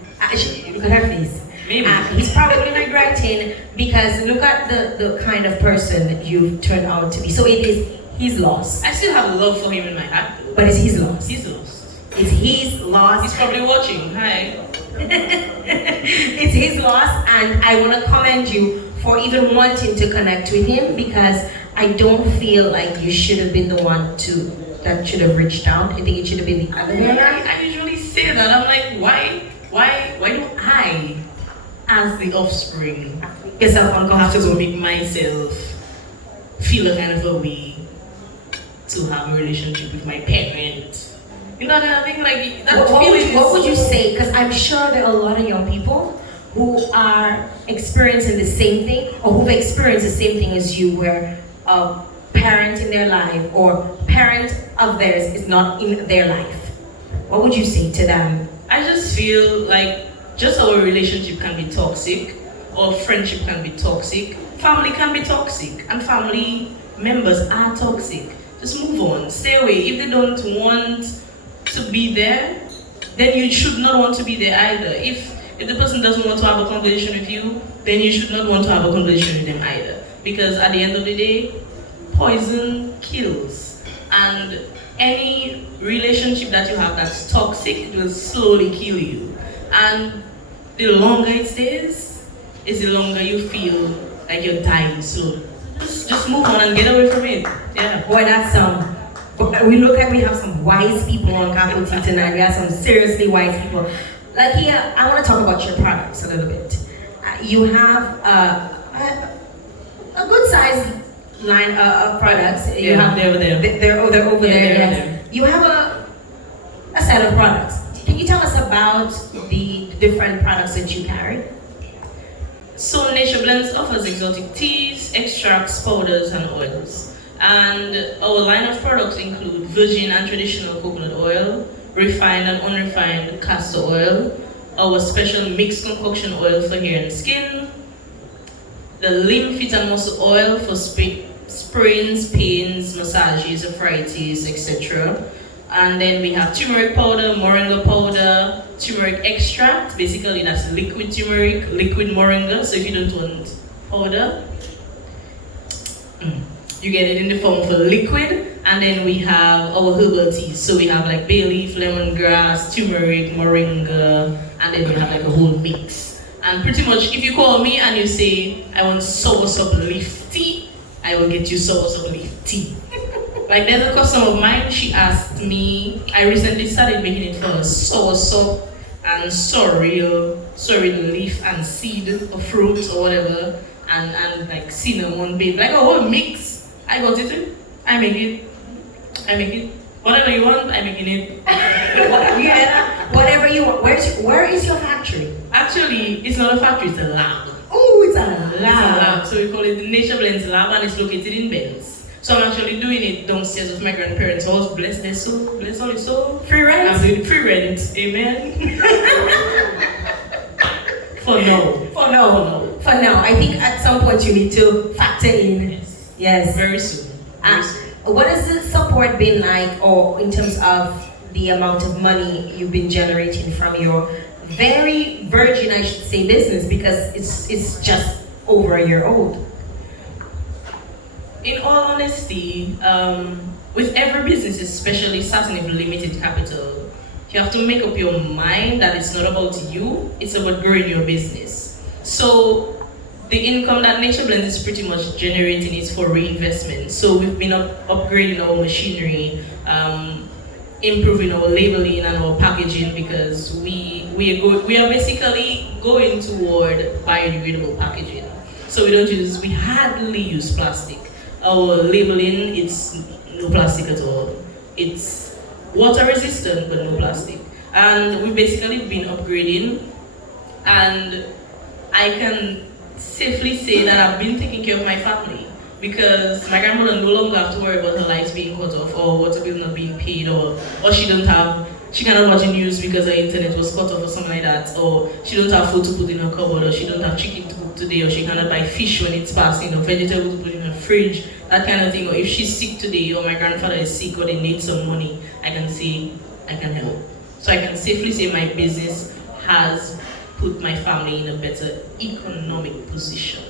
Look at her face. Maybe. He's probably regretting because look at the kind of person that you've turned out to be. So it is his loss. I still have love for him in my heart, though. But it's his loss. He's lost. It's his loss. He's probably watching. Hi. It's his loss, and I want to commend you for even wanting to connect with him because I don't feel like you should have been the one that should have reached out. I think it should have been the other way around. I usually say that. I'm like, why do I, as the offspring, Yourself have to uncomfortable. go make myself feel a kind of a way to have a relationship with my parents? You know that thing, like that feeling. What would you say? Because I'm sure there are a lot of young people who are experiencing the same thing or who've experienced the same thing as you, where a parent in their life or parent of theirs is not in their life. What would you say to them? I just feel like just our relationship can be toxic, or friendship can be toxic, family can be toxic, and family members are toxic. Just move on, stay away. If they don't want to be there, then you should not want to be there either. If the person doesn't want to have a conversation with you, then you should not want to have a conversation with them either. Because at the end of the day, poison kills. And any relationship that you have that's toxic, it will slowly kill you. And the longer it stays, is the longer you feel like you're dying slowly. Just move on and get away from it. Yeah. Boy, that's we have some wise people on Cacoa tonight. We have some seriously wise people. Lakeyia, I want to talk about your products a little bit. You have a good sized line of products. You Yeah, have they're over there. They're over there. They're Yes. there. You have a set of products. Can you tell us about the different products that you carry? So Nature Blends offers exotic teas, extracts, powders, and oils. And our line of products include virgin and traditional coconut oil, refined and unrefined castor oil, our special mixed concoction oil for hair and skin, the lymph, fit and muscle oil for sprains, pains, massages, arthritis, etc. And then we have turmeric powder, moringa powder, turmeric extract. Basically, that's liquid turmeric, liquid moringa. So if you don't want powder, you get it in the form of a liquid. And then we have our herbal teas. So we have like bay leaf, lemongrass, turmeric, moringa, and then we have like a whole mix. And pretty much, if you call me and you say, I want soursop leaf tea, I will get you soursop leaf tea. Like there's a customer of mine, she asked me, I recently started making it for her, soursop and sorrel leaf and seed or fruit or whatever, and like cinnamon base, like a whole mix. I got it, I make it. Whatever you want, I'm making it. Yeah, whatever you want. Where is your factory? Actually, it's not a factory, it's a lab. Oh, it's a It's a lab. lab. So we call it the Nature Blends Lab, and it's located in Benz. So I'm actually doing it downstairs with my grandparents' house. Bless their soul, bless only soul. Free rent? I'm doing free rent. Amen. For now. For now, I think at some point you need to factor in. Yes. Very soon. Very soon. What has the support been like, or in terms of the amount of money you've been generating from your very virgin, I should say, business, because it's just over a year old? In all honesty, with every business, especially starting with limited capital, you have to make up your mind that it's not about you, it's about growing your business. So the income that Nature Blends is pretty much generating is for reinvestment. So we've been upgrading our machinery, improving our labeling and our packaging, because we are basically going toward biodegradable packaging. So we hardly use plastic. Our labeling, it's no plastic at all. It's water resistant, but no plastic. And we've basically been upgrading, and I can safely say that I've been taking care of my family, because my grandmother no longer have to worry about her lights being cut off, or water bill not being paid, or she cannot watch the news because her internet was cut off or something like that, or she don't have food to put in her cupboard, or she don't have chicken to cook today, or she cannot buy fish when it's passing, or vegetable to put in her fridge, that kind of thing. Or if she's sick today, or my grandfather is sick, or they need some money, I can say I can help. So I can safely say my business has put my family in a better economic position.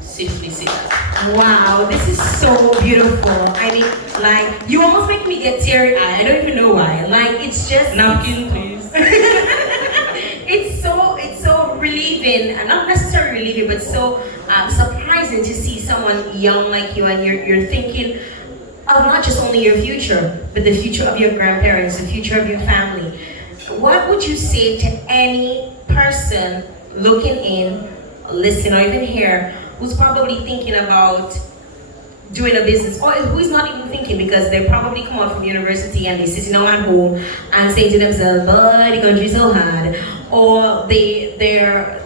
Safely say that. Wow, this is so beautiful. I mean, like, you almost make me get teary-eyed. I don't even know why. Like, it's just... Napkin, please. it's so relieving, and not necessarily relieving, but so surprising to see someone young like you, and you're thinking of not just only your future, but the future of your grandparents, the future of your family. What would you say to any person looking in, listening, or even here, who's probably thinking about doing a business, or who's not even thinking, because they probably come out from university and they're sitting down at home and saying to themselves, "But the country's so hard," or they're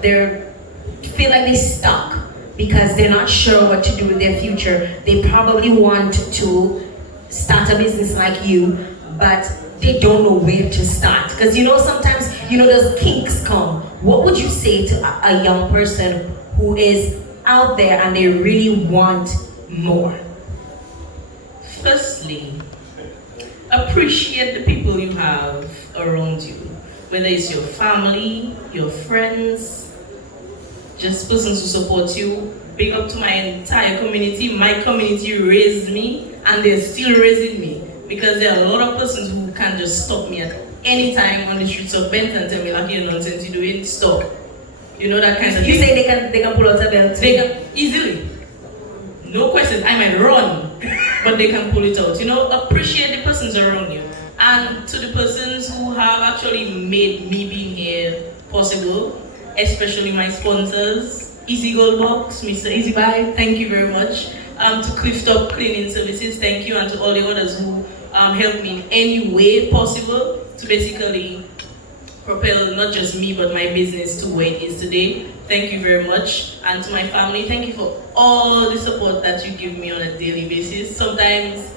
feel like they're stuck because they're not sure what to do with their future. They probably want to start a business like you, but they don't know where to start. Because sometimes those kinks come. What would you say to a young person who is out there and they really want more? Firstly, appreciate the people you have around you, whether it's your family, your friends, just persons who support you. Big up to my entire community. My community raised me, and they're still raising me, because there are a lot of persons who can just stop me at any time on the streets of Benton and tell me, like, "You're nonsense, you're doing, stop." That kind of You thing. say they can pull out a belt? They can easily. No question. I might run, but they can pull it out. Appreciate the persons around you. And to the persons who have actually made me being here possible, especially my sponsors, Easy Gold Box, Mr. Easy Buy, thank you very much. To Clifftop Cleaning Services, thank you. And to all the others who helped me in any way possible to basically propel not just me but my business to where it is today. Thank you very much. And to my family, thank you for all the support that you give me on a daily basis. Sometimes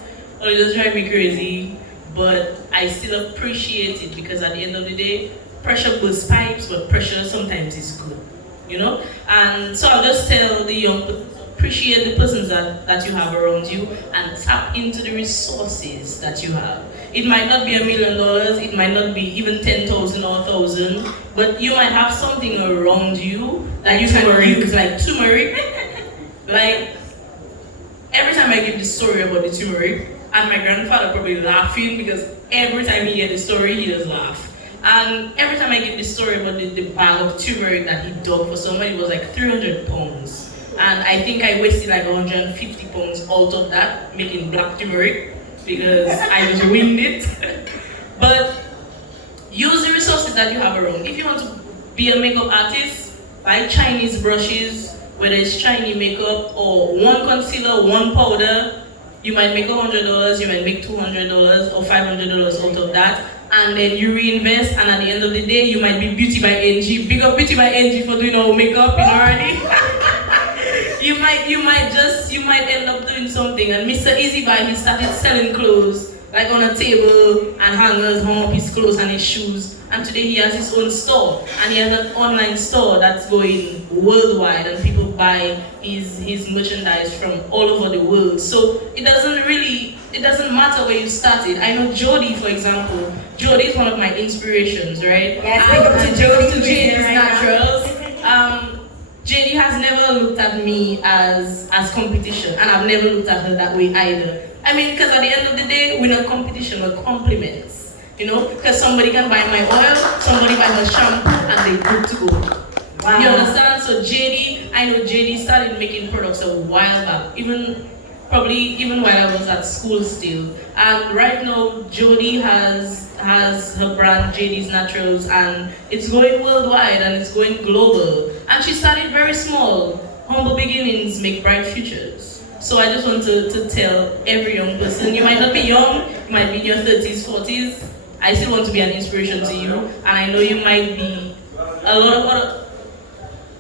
it does drive me crazy, but I still appreciate it, because at the end of the day, pressure bursts pipes, but pressure sometimes is good, And so I'll just tell the young, appreciate the persons that you have around you, and tap into the resources that you have. It might not be $1 million, it might not be even 10,000 or 1,000, but you might have something around you that you can use, like turmeric. Like, every time I give the story about the turmeric, and my grandfather probably laughing, because every time he hears the story, he does laugh. And every time I give the story about the bag of turmeric that he dug for somebody, it was like 300 pounds. And I think I wasted like 150 pounds out of that, making black turmeric, because I just winged it. But use the resources that you have around. If you want to be a makeup artist, buy Chinese brushes, whether it's Chinese makeup or one concealer, one powder. You might make $100, you might make $200 or $500 out of that, and then you reinvest, and at the end of the day, you might be Beauty by NG. Big up Beauty by NG for doing our makeup, already. you might end up doing something. And Mr. Easy Buy, he started selling clothes, like on a table, and hangers, hung up his clothes and his shoes. And today he has his own store, and he has an online store that's going worldwide, and people buy his merchandise from all over the world. So it doesn't matter where you started. I know Jody, for example. Jody is one of my inspirations, right? Yes, big up to Jody. To Jady's Naturals. JD has never looked at me as competition, and I've never looked at her that way either. I mean, because at the end of the day, we're not competition, we're compliments. Because somebody can buy my oil, somebody buy my shampoo, and they're good to go. Wow. You understand? So I know JD started making products a while back, even while I was at school still. And right now, Jody has her brand, JD's Naturals, and it's going worldwide and it's going global. And she started very small. Humble beginnings make bright futures. So I just want to tell every young person, you might not be young, you might be in your 30s, 40s. I still want to be an inspiration to you, and I know you might be a lot of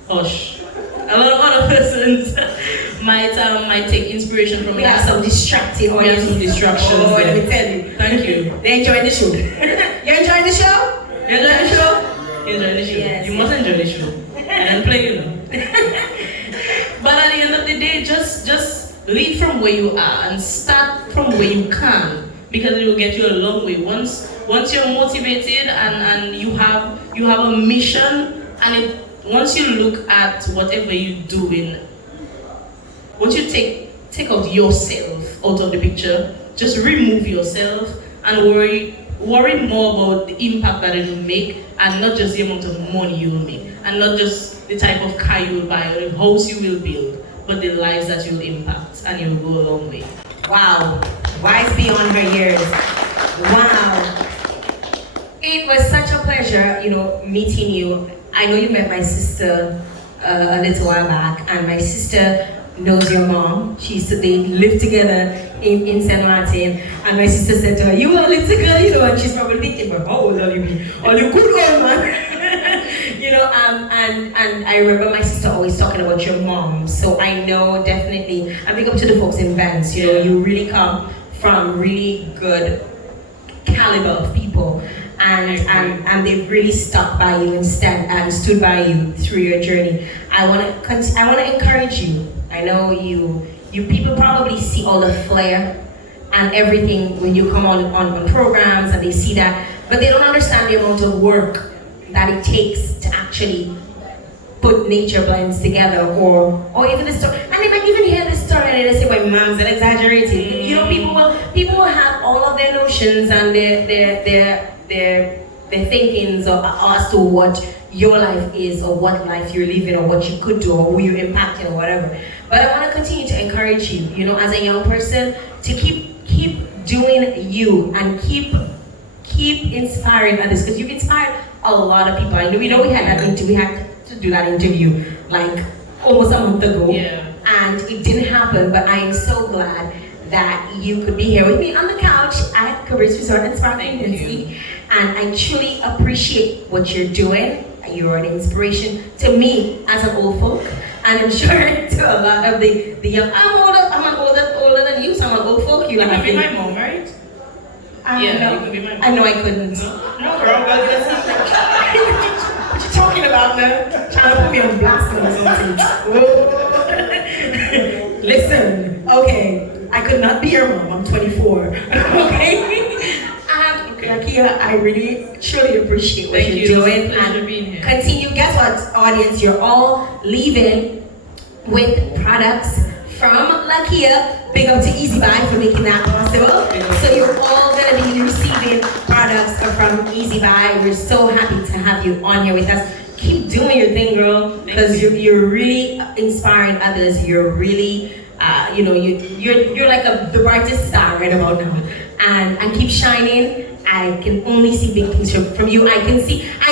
other persons might take inspiration from we have some distracting We have some distractions. Oh, let me tell you. Thank you. They enjoy the show. You enjoying the show? You enjoy the show? You enjoy the show. Yes. You must enjoy the show. And then play, But at the end of the day, just lead from where you are and start from where you can, because it will get you a long way. Once once you're motivated and you have a mission, and once you look at whatever you're doing, once you take out yourself out of the picture, just remove yourself and worry more about the impact that it will make, and not just the amount of money you will make, and not just the type of car you will buy or the house you will build, but the lives that you will impact, and you will go a long way. Wow, wise beyond her years. Wow. It was such a pleasure, meeting you. I know you met my sister a little while back, and my sister knows your mom. They live together in St. Martin, and my sister said to her, "You are a little girl, and she's probably thinking, but how old are you? Are you good old man?" And I remember my sister always talking about your mom, so I know definitely, and big up to the folks in Vance, you really come from really good caliber of people, and they've really stuck by you and stood by you through your journey. I want to encourage you. I know you people probably see all the flair and everything when you come on programs, and they see that, but they don't understand the amount of work that it takes to actually put nature blends together, or even the story. And they might even hear the story and they say, "Well, mom's an exaggerated." People will have all of their notions and their thinkings as to what your life is, or what life you're living, or what you could do, or who you're impacting, or whatever. But I want to continue to encourage you, as a young person, to keep doing you, and keep inspiring others, because you've inspired a lot of people. I know we had to do that interview like almost a month ago, and it didn't happen. But I am so glad that you could be here with me on the couch at Cabrits Resort and Spa Kempinski, and I truly appreciate what you're doing. You're an inspiration to me as an old folk, and I'm sure to a lot of the young. I'm older than you, so I'm an old folk. You could be my mom, right? You could be my mom. I know I couldn't. No, girl, well, that's not what you talking about, man? Trying to put me on blast or something. Listen, okay, I could not be your mom. I'm 24. Okay. Lakeyia, I really truly appreciate what you're doing, and continue. Guess what, audience? You're all leaving with products from Lakeyia. Big up to Easy Buy for making that possible. So you're all going to be receiving products from Easy Buy. We're so happy to have you on here with us. Keep doing your thing, girl, because you're really inspiring others. You're really, you're like the brightest star right about now, and keep shining. I can only see big things from you. I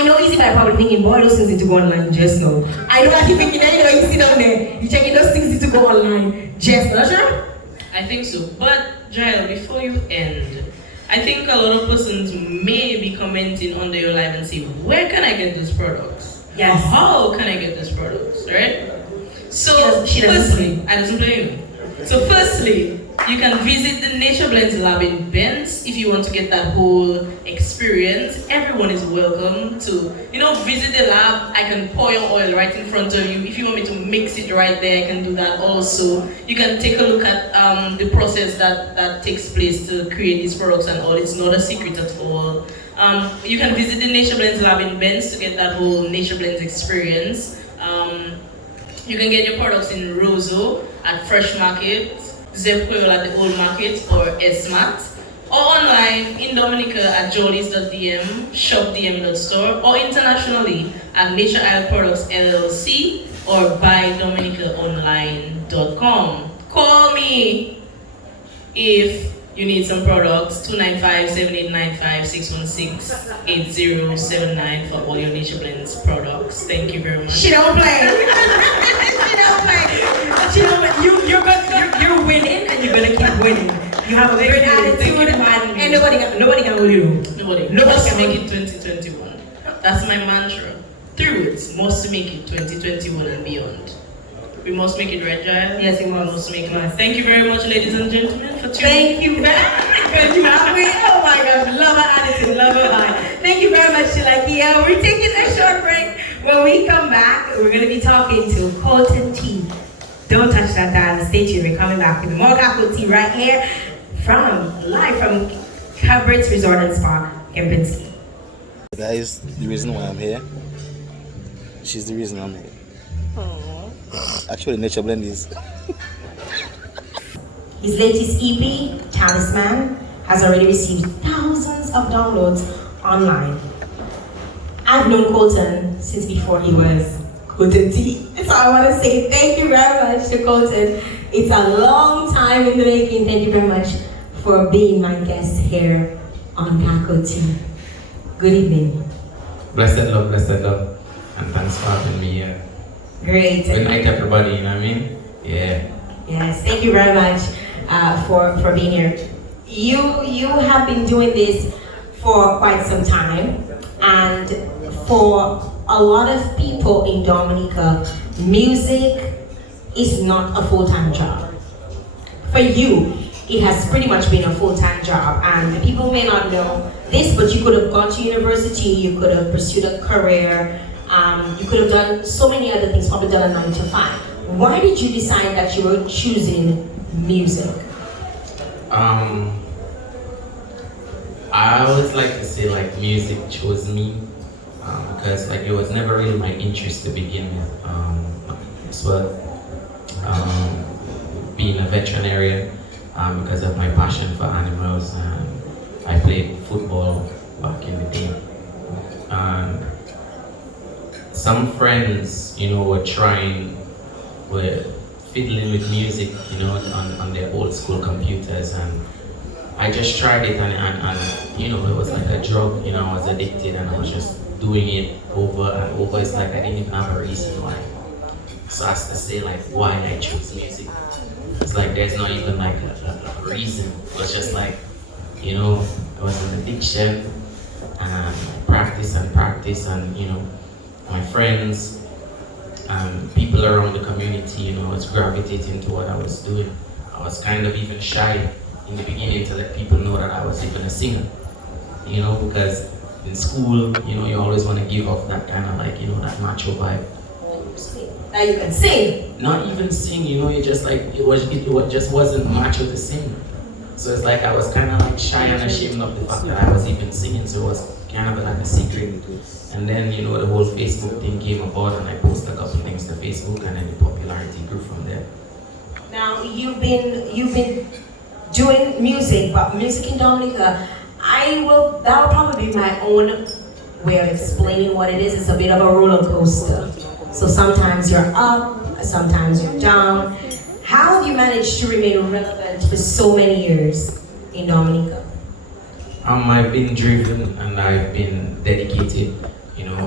know Easy Buy probably thinking, boy, those things need to go online just now. I know that you're thinking, you sit down there, you're checking those things need to go online just now, sure? I think so. But, Jael, before you end, I think a lot of persons may be commenting under your live and say, where can I get these products? Yes. How can I get these products, right? So, firstly, I doesn't blame you. So, firstly, you can visit the Nature Blends Lab in Benz if you want to get that whole experience. Everyone is welcome to, visit the lab. I can pour your oil right in front of you. If you want me to mix it right there, I can do that also. You can take a look at the process that takes place to create these products and all. It's not a secret at all. You can visit the Nature Blends Lab in Benz to get that whole Nature Blends experience. You can get your products in Roseau at Fresh Market, Zepcoil at the Old Market or SMAT, or online in Dominica at jollies.dm, shopdm.store, or internationally at Nature Isle Products LLC or buydominicaonline.com. Call me if you need some products, 295-7895-616-8079 for all your Nature Blends products. Thank you very much. She don't play. She don't play. You're winning, and you're gonna keep winning. You have a great attitude, and nobody can hold you. Nobody can make it 2021. That's my mantra. Through it, must make it 2021 and beyond. We must make it, right, Jael? Yes, we must make it. Thank you very much, ladies and gentlemen, for tuning in. Thank you very much. Oh my God, love her attitude, love her eye. Thank you very much, Lakeyia. We're taking a short break. When we come back, we're going to be talking to Colton T. Don't touch that dial. Stay tuned. We're coming back with more Cacoa tea right here live from Cabrits Resort and Spa. Kempinski. That is the reason why I'm here. She's the reason I'm here. Actually, Nature Blend is. His latest EP, Talisman, has already received thousands of downloads online. I've known Colton since before he was Colton T. So I want to say thank you very much to Colton. It's a long time in the making. Thank you very much for being my guest here on Cacoa T. Good evening. Blessed love, and thanks for having me here. Great. Good night, everybody, you know what I mean? Yeah. Yes, thank you very much for being here. You have been doing this for quite some time, and for a lot of people in Dominica, music is not a full-time job. For you, it has pretty much been a full-time job, and people may not know this, but you could have gone to university, you could have pursued a career, you could have done so many other things, probably done a 9 to 5. Why did you decide that you were choosing music? I always like to say like music chose me because like it was never really my interest to begin with. This was being a veterinarian because of my passion for animals. I played football back in the day. Some friends, you know, were fiddling with music, you know, on their old school computers, and I just tried it, and you know, it was like a drug, you know, I was addicted, and I was just doing it over and over. It's like I didn't even have a reason why. So as to say like why I chose music, it's like there's not even like a reason. It was just like, you know, it was an addiction, and practice, and you know, my friends, people around the community, you know, was gravitating to what I was doing. I was kind of even shy in the beginning to let people know that I was even a singer, you know, because in school, you know, you always want to give off that kind of like, you know, that macho vibe. Now you can sing. Not even sing, you know, it just like, it just wasn't macho to sing. So it's like I was kind of like shy and ashamed of the fact that I was even singing, so it was kind of like a secret. And then, you know, the whole Facebook thing came about, and I posted a couple things to Facebook, and then the popularity grew from there. Now you've been doing music, but music in Dominica, that'll probably be my own way of explaining what it is. It's a bit of a roller coaster. So sometimes you're up, sometimes you're down. How have you managed to remain relevant for so many years in Dominica? I've been driven and I've been dedicated, you know,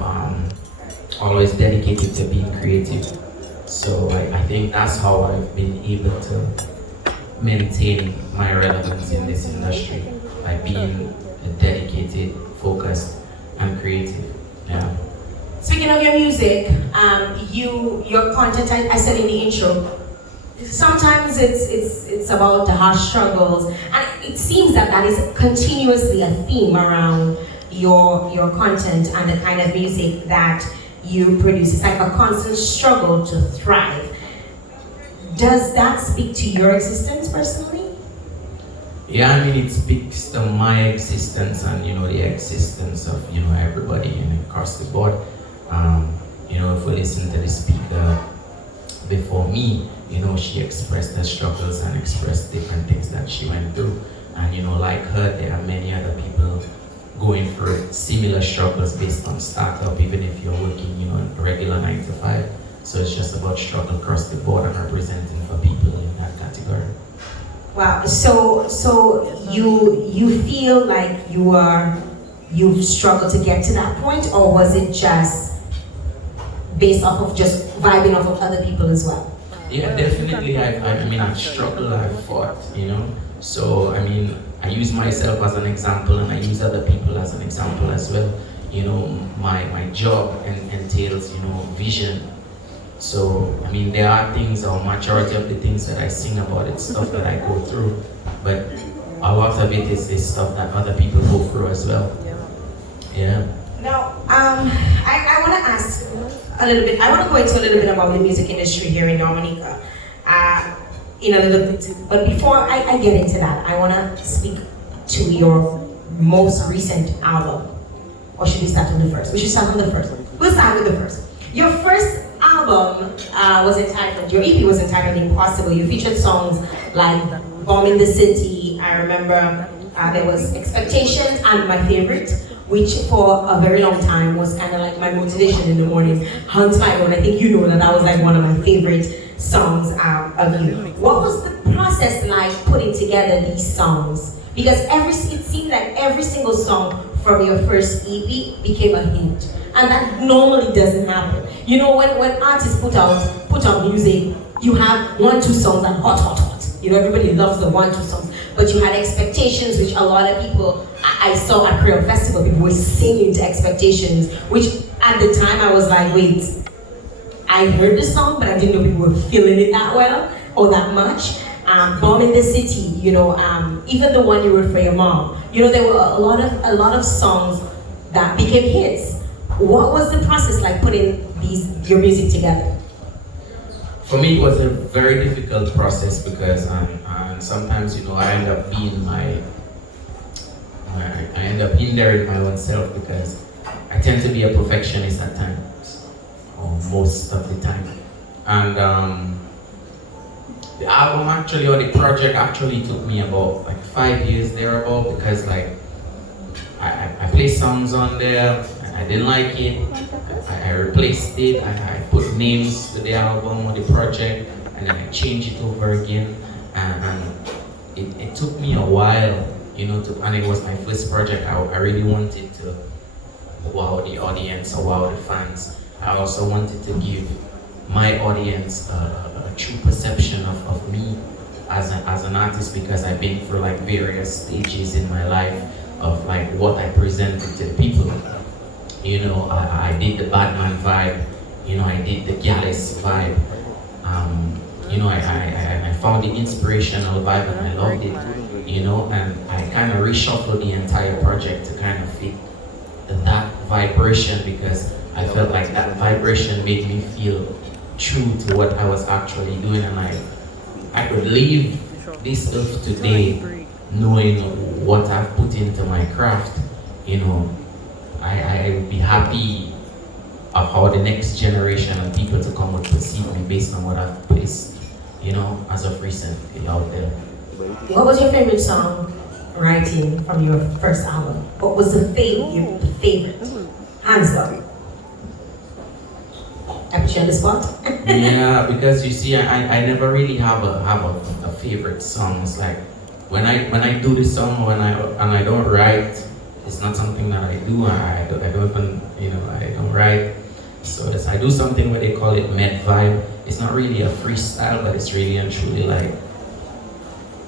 always dedicated to being creative. So I think that's how I've been able to maintain my relevance in this industry, by being dedicated, focused, and creative. Yeah. Speaking of your music, your content, I said in the intro, sometimes it's about the harsh struggles, and it seems that is continuously a theme around your content and the kind of music that you produce. It's like a constant struggle to thrive. Does that speak to your existence personally? Yeah, I mean, it speaks to my existence and, you know, the existence of, you know, everybody, you know, across the board. You know, if we listen to the speaker before me, you know, she expressed her struggles and expressed different things that she went through. And, you know, like her, there are many other people going through similar struggles based on startup, even if you're working, you know, a regular 9 to 5. So it's just about struggle across the board and representing for people in that category. Wow. So you feel like you've struggled to get to that point, or was it just based off of just vibing off of other people as well? Yeah, definitely. I've struggled, I've fought, you know. So, I mean, I use myself as an example, and I use other people as an example as well. You know, my job entails, you know, vision. So, I mean, there are things, or majority of the things that I sing about, it's stuff that I go through. But a lot of it is stuff that other people go through as well. Yeah. Now, I want to ask a little bit. I want to go into a little bit about the music industry here in Dominica, in a little bit. But before I get into that, I want to speak to your most recent album? Or should we start on the first? We should start on the first. We'll start with the first. Your first album was entitled, your EP was entitled Impossible. You featured songs like Bomb in the City. I remember there was Expectations and my favorite, which for a very long time was kind of like my motivation in the morning. Hunt My Own. I think you know that was like one of my favorite songs of you. What was the process like putting together these songs? Because it seemed like every single song from your first EP became a hit. And that normally doesn't happen. You know, when artists put out music, you have 1-2 songs and hot. You know, everybody loves the 1-2 songs. But you had Expectations, which a lot of people, I saw at Creole Festival, people were singing to Expectations, which at the time I was like, wait, I heard the song, but I didn't know people were feeling it that well or that much. Bomb in the City, you know, even the one you wrote for your mom. You know, there were a lot of songs that became hits. What was the process like putting your music together? For me, it was a very difficult process because sometimes, you know, I end up hindering my own self because I tend to be a perfectionist at times, or most of the time. And the album actually, or the project actually took me about like 5 years thereabout because like I placed songs on there, and I didn't like it, I replaced it, I put names to the album or the project, and then I changed it over again, and it took me a while, you know, and it was my first project. I really wanted to wow the audience or wow the fans. I also wanted to give my audience a true perception of me as an artist, because I've been through like various stages in my life of like what I presented to the people. You know, I did the Batman vibe, you know, I did the Gallus vibe. You know, I found the inspirational vibe and I loved it, you know, and I kind of reshuffled the entire project to kind of fit that vibration, because I felt like that vibration made me feel true to what I was actually doing, and I could leave this earth today knowing what I've put into my craft. You know, I would be happy of how the next generation and people to come would perceive me based on what I've placed, you know, as of recently out there. What was your favorite song writing from your first album? What was the favorite? Hands down. I put you on the spot. Yeah, because you see, I never really have a favorite song. It's like when I do this song, and I don't write, it's not something that I do. I don't even, you know, I don't write. So I do something where they call it med vibe. It's not really a freestyle, but it's really and truly like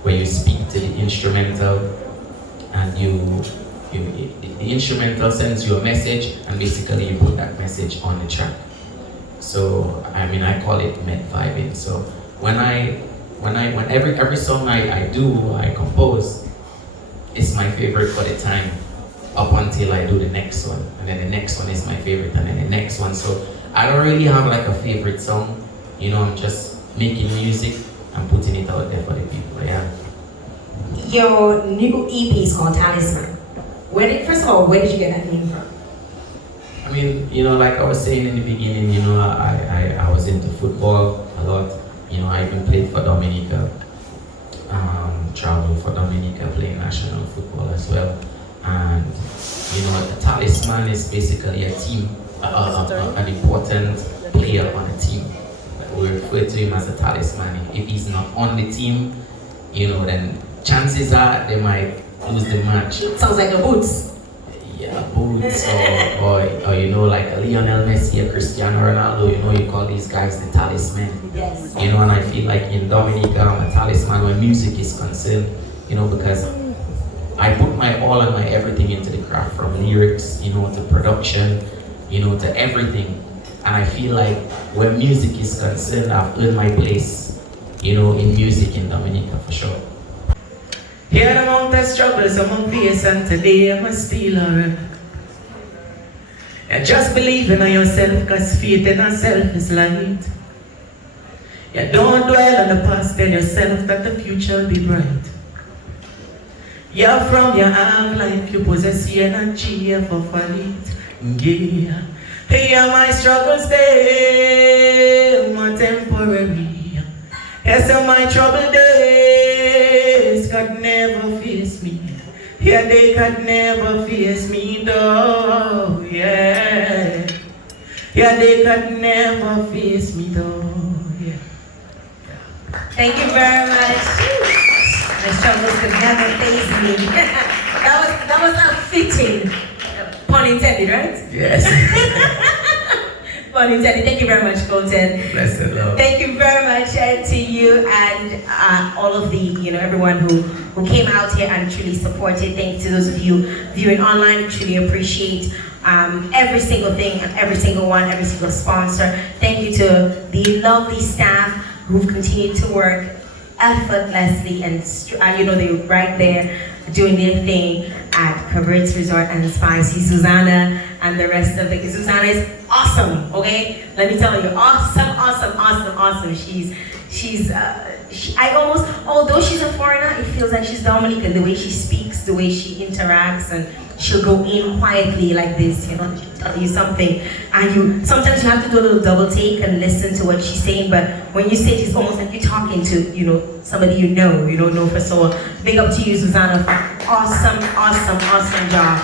where you speak to the instrumental, and the instrumental sends you a message, and basically you put that message on the track. So I mean, I call it med vibing. So when every song I compose, it's my favorite for the time up until I do the next one, and then the next one is my favorite, and then the next one. So I don't really have like a favorite song, you know. I'm just making music and putting it out there for the people. Yeah. Your new EP is called Talisman. First of all, where did you get that name from? I mean, you know, like I was saying in the beginning, you know, I was into football a lot. You know, I even played for Dominica, traveled for Dominica, playing national football as well. And, you know, the Talisman is basically a team, an important player on a team. We refer to him as a talisman. If he's not on the team, you know, then chances are they might lose the match. It sounds like a Boots. Yeah, Boots, or you know, like a Lionel Messi, a Cristiano Ronaldo, you know, you call these guys the talisman. Yes. You know, and I feel like in Dominica, I'm a talisman when music is concerned, you know, because I put my all and my everything into the craft, from lyrics, you know, to production, you know, to everything. And I feel like where music is concerned, I've earned my place, you know, in music in Dominica for sure. Here the amount of struggles among face, and today I must feel alright. And just believe in yourself, cause faith in yourself is light. Yeah, don't dwell on the past, tell yourself that the future will be bright. You're from your arm life, you possess your energy for it. Yeah. Here my struggles stay, more temporary. Yes, my trouble days could never face me. Yeah, they could never face me though, yeah. Yeah, they could never face me though, yeah. Thank you very much. My struggles could never face me. that was not fitting. Pun intended, right? Yes. Pun intended. Thank you very much, Colton. Blessed love. Thank you very much to you and all of the, everyone who came out here and truly supported. Thank you to those of you viewing online. I truly appreciate every single thing and every single one, every single sponsor. Thank you to the lovely staff who've continued to work effortlessly and they're right there doing their thing at Cabrits Resort and Spicy. Susanna and the rest of the Susanna is awesome, okay? Let me tell you, awesome. Although she's a foreigner, it feels like she's Dominican, the way she speaks, the way she interacts, and she'll go in quietly like this, she'll tell you something, and sometimes you have to do a little double take and listen to what she's saying, but when you say it, it's almost like you're talking to, somebody you don't know for so long. Big up to you, Susanna, for awesome job.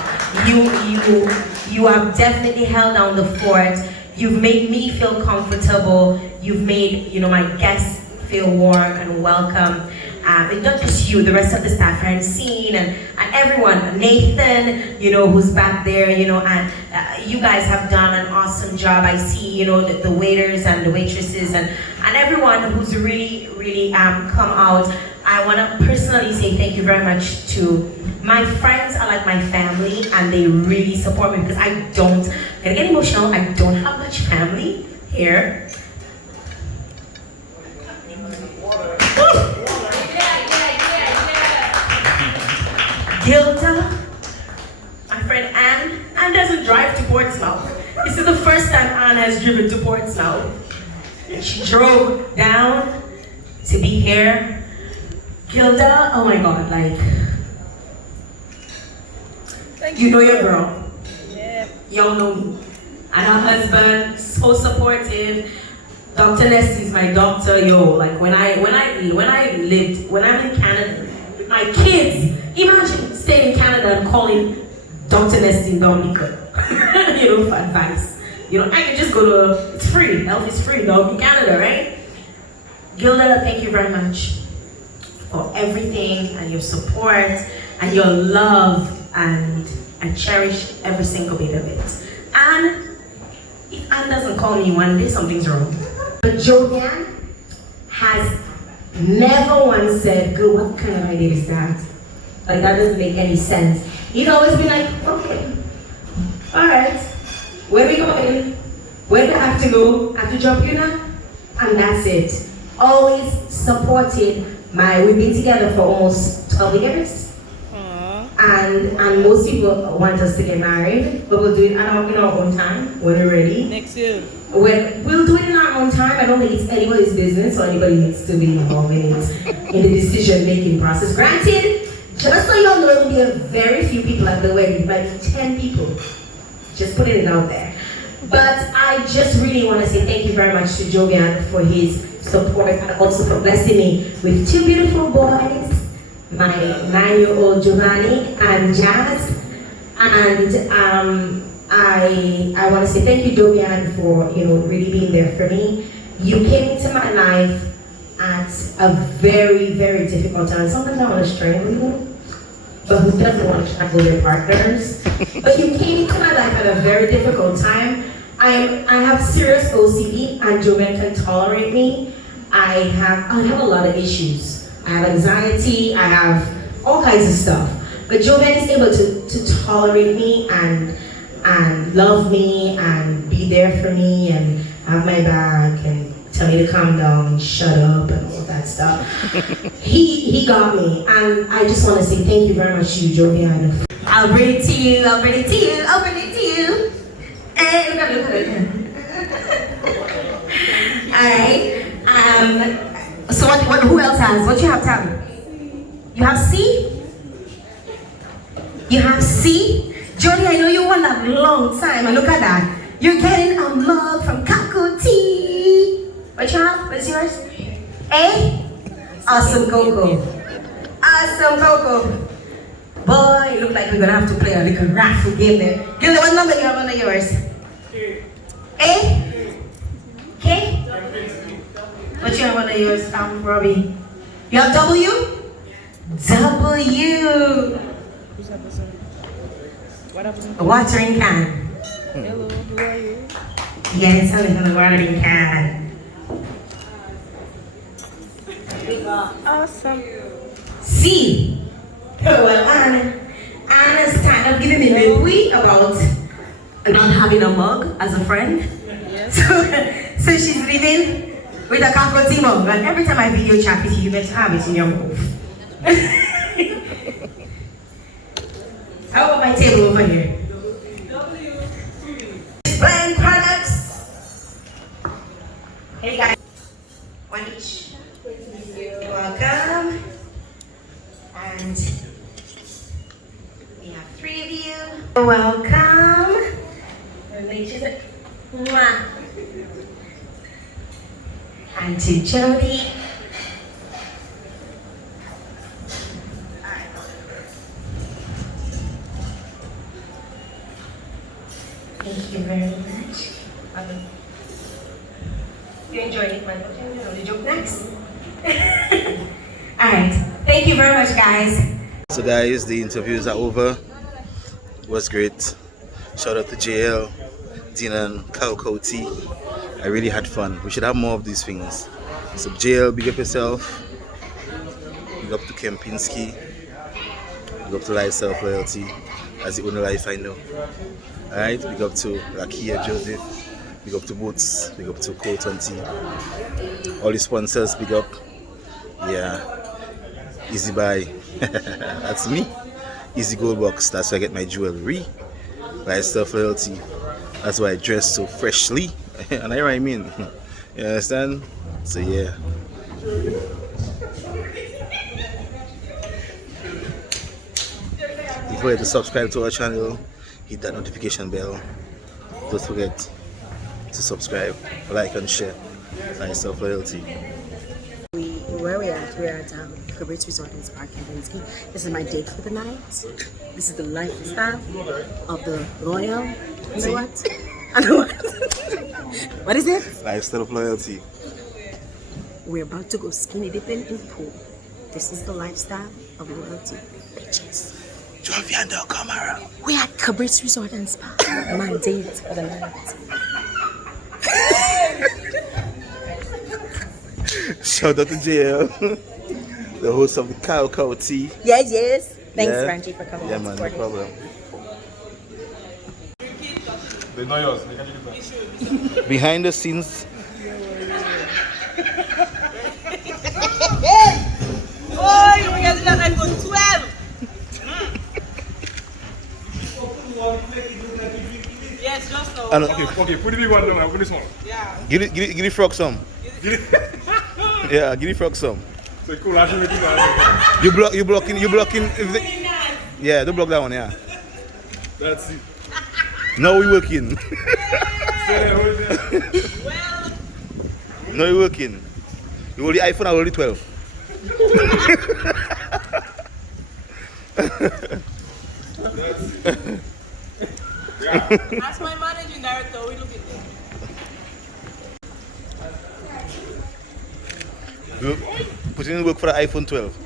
You have definitely held down the fort. You've made me feel comfortable. You've made, my guests feel warm and welcome. And not just you, the rest of the staff, Francine and everyone, Nathan, who's back there, and you guys have done an awesome job. I see, the waiters and the waitresses and everyone who's really come out. I want to personally say thank you very much to my friends. Are like my family, and they really support me because I don't, I'm gonna get emotional, I don't have much family here. Gilda, my friend Anne doesn't drive to Portsmouth. This is the first time Anne has driven to Portsmouth. And she drove down to be here. Gilda, oh my God, you know your girl. Yeah. Y'all know me. And her husband, so supportive. Dr. Nestie's my doctor, when I'm in Canada, my kids, imagine staying in Canada and calling Dr. Nestie Dominica, for advice. I can just go to, it's free, health is free, in Canada, right? Gilda, thank you very much for everything and your support and your love, and I cherish every single bit of it. And if Anne doesn't call me one day, something's wrong. But Jovian has never once said, "Girl, what kind of idea is that? Like, that doesn't make any sense." He'd always be like, "Okay, all right, where we going? Where do I have to go? I have to drop you now?" And that's it. Always supported we've been together for almost 12 years. And most people want us to get married, but we'll do it in our own time when we're ready. Next year. We'll do it in our own time. I don't think it's anybody's business, or anybody needs to be involved in the decision-making process. Granted, just so y'all know, there will be a very few people at the wedding, maybe 10 people. Just putting it out there. But I just really want to say thank you very much to Jovian for his support, and also for blessing me with two beautiful boys, my 9-year-old Giovanni and Jazz. And I want to say thank you, Jovian, for really being there for me. You came into my life at a very, very difficult time. Sometimes I want to strangle you, but who doesn't want to strangle their partners? But you came into my life at a very difficult time. I have serious OCD, and Jovian can tolerate me. I have a lot of issues. I have anxiety, I have all kinds of stuff. But Jovian is able to tolerate me and love me and be there for me and have my back and tell me to calm down and shut up and all that stuff. He got me, and I just want to say thank you very much to you, Jovian. I'll bring it to you, I'll bring it to you, I'll bring it to you. Hey, look at it. Alright. So who else has? What you have, Tammy? You have C? You have C. Jody, I know you want that long time, and look at that. You're getting a mug from Cacoa Tea. What you have? What's yours? A? Awesome Cocoa. Awesome Cocoa. Boy, look like we're gonna have to play a little raffle game there. Gilda, what number you have under yours? A? K? What you have under yours, Robbie? You have W? W. A watering can. Hello, who are you? Yes, I'm in the watering can. Awesome. C. Well, Anna's kind of giving me milkweed about not having a mug as a friend. Yes. So she's living with a Cacoa Tea mug, and every time I video chat with you, you better have it in your mouth. How about my table over here? Blend products. Hey guys, one each. You're welcome. And we have 3 of you. You're welcome. Mwah. And to Jody. Thank you very much. You enjoyed it, man. You know the joke next. Alright. Thank you very much, guys. So guys, the interviews are over. It was great. Shout out to Jael, Dina and Cacoa Tea. I really had fun. We should have more of these things. So Jael, big up yourself. Big up to Kempinski. Big up to Life Self Loyalty. That's the only life I know. Alright, big up to Lakeyia, Joseph. Big up to Boots. Big up to Colton Tea. All the sponsors, big up. Yeah. Easy buy. That's me. Easy Gold Box. That's where I get my jewelry. Life Self Loyalty. That's why I dress so freshly. And I know what I mean. You understand? So yeah. Don't forget to subscribe to our channel. Hit that notification bell. Don't forget to subscribe, like and share. Life Self Loyalty. Where we're at Cabrits Resort in Kempinski. This is my date for the night. This is the lifestyle of the L.O.L. And what? And what? What is it? Lifestyle of loyalty. We're about to go skinny dipping in the pool. This is the lifestyle of loyalty, bitches. Jovian, come around. We're at Cabrits Resort and Spa. My date for the night. Shout out to Jael, the host of the Cacoa Tea. Yes. Thanks, Yeah. Franchi, for coming. Yeah, man, no problem. They're not yours. They can do that. Behind the scenes. Oh, you guys got iPhone 12. Yes, just now. Okay, put the big one down. I'll put this one. Yeah. Give the frog some. Yeah, give the frog some. So cool. I'll show you that. You blocking. If they, yeah, don't block that one. Yeah. That's it. Now we working. Stay there, hold there. Well, Now we working. You hold the iPhone. I hold the 12. as my managing director, we look at them. Put in work for the iPhone 12.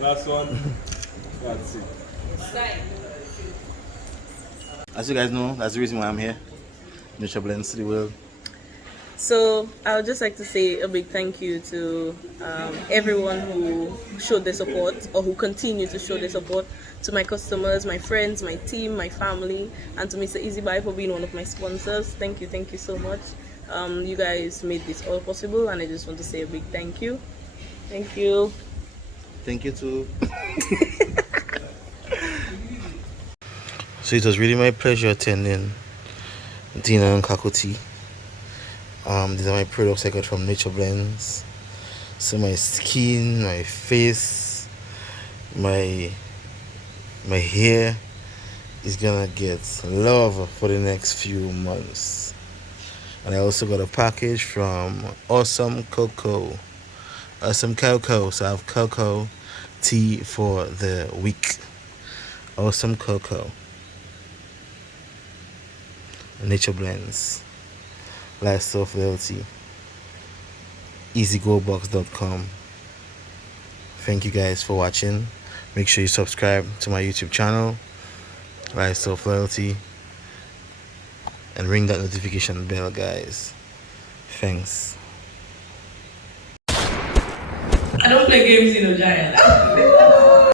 Last one. That's it. As you guys know, that's the reason why I'm here. Nature blends to the world. So I would just like to say a big thank you to everyone who showed their support or who continue to show their support, to my customers, my friends, my team, my family, and to Mr. Easybuy for being one of my sponsors. Thank you so much. You guys made this all possible, and I just want to say a big thank you. Thank you. Thank you too. So it was really my pleasure attending Dina and Cacoa Tea. These are my products I got from Nature Blends. So my skin, my face, my hair is gonna get love for the next few months. And I also got a package from Awesome Cocoa. Awesome Cocoa. So I have cocoa tea for the week. Awesome Cocoa. Nature Blends. Life Self Loyalty. EasyGoBox.com. Thank you guys for watching. Make sure you subscribe to my YouTube channel, Life Self Loyalty, and ring that notification bell, guys. Thanks. I don't play games, Jael.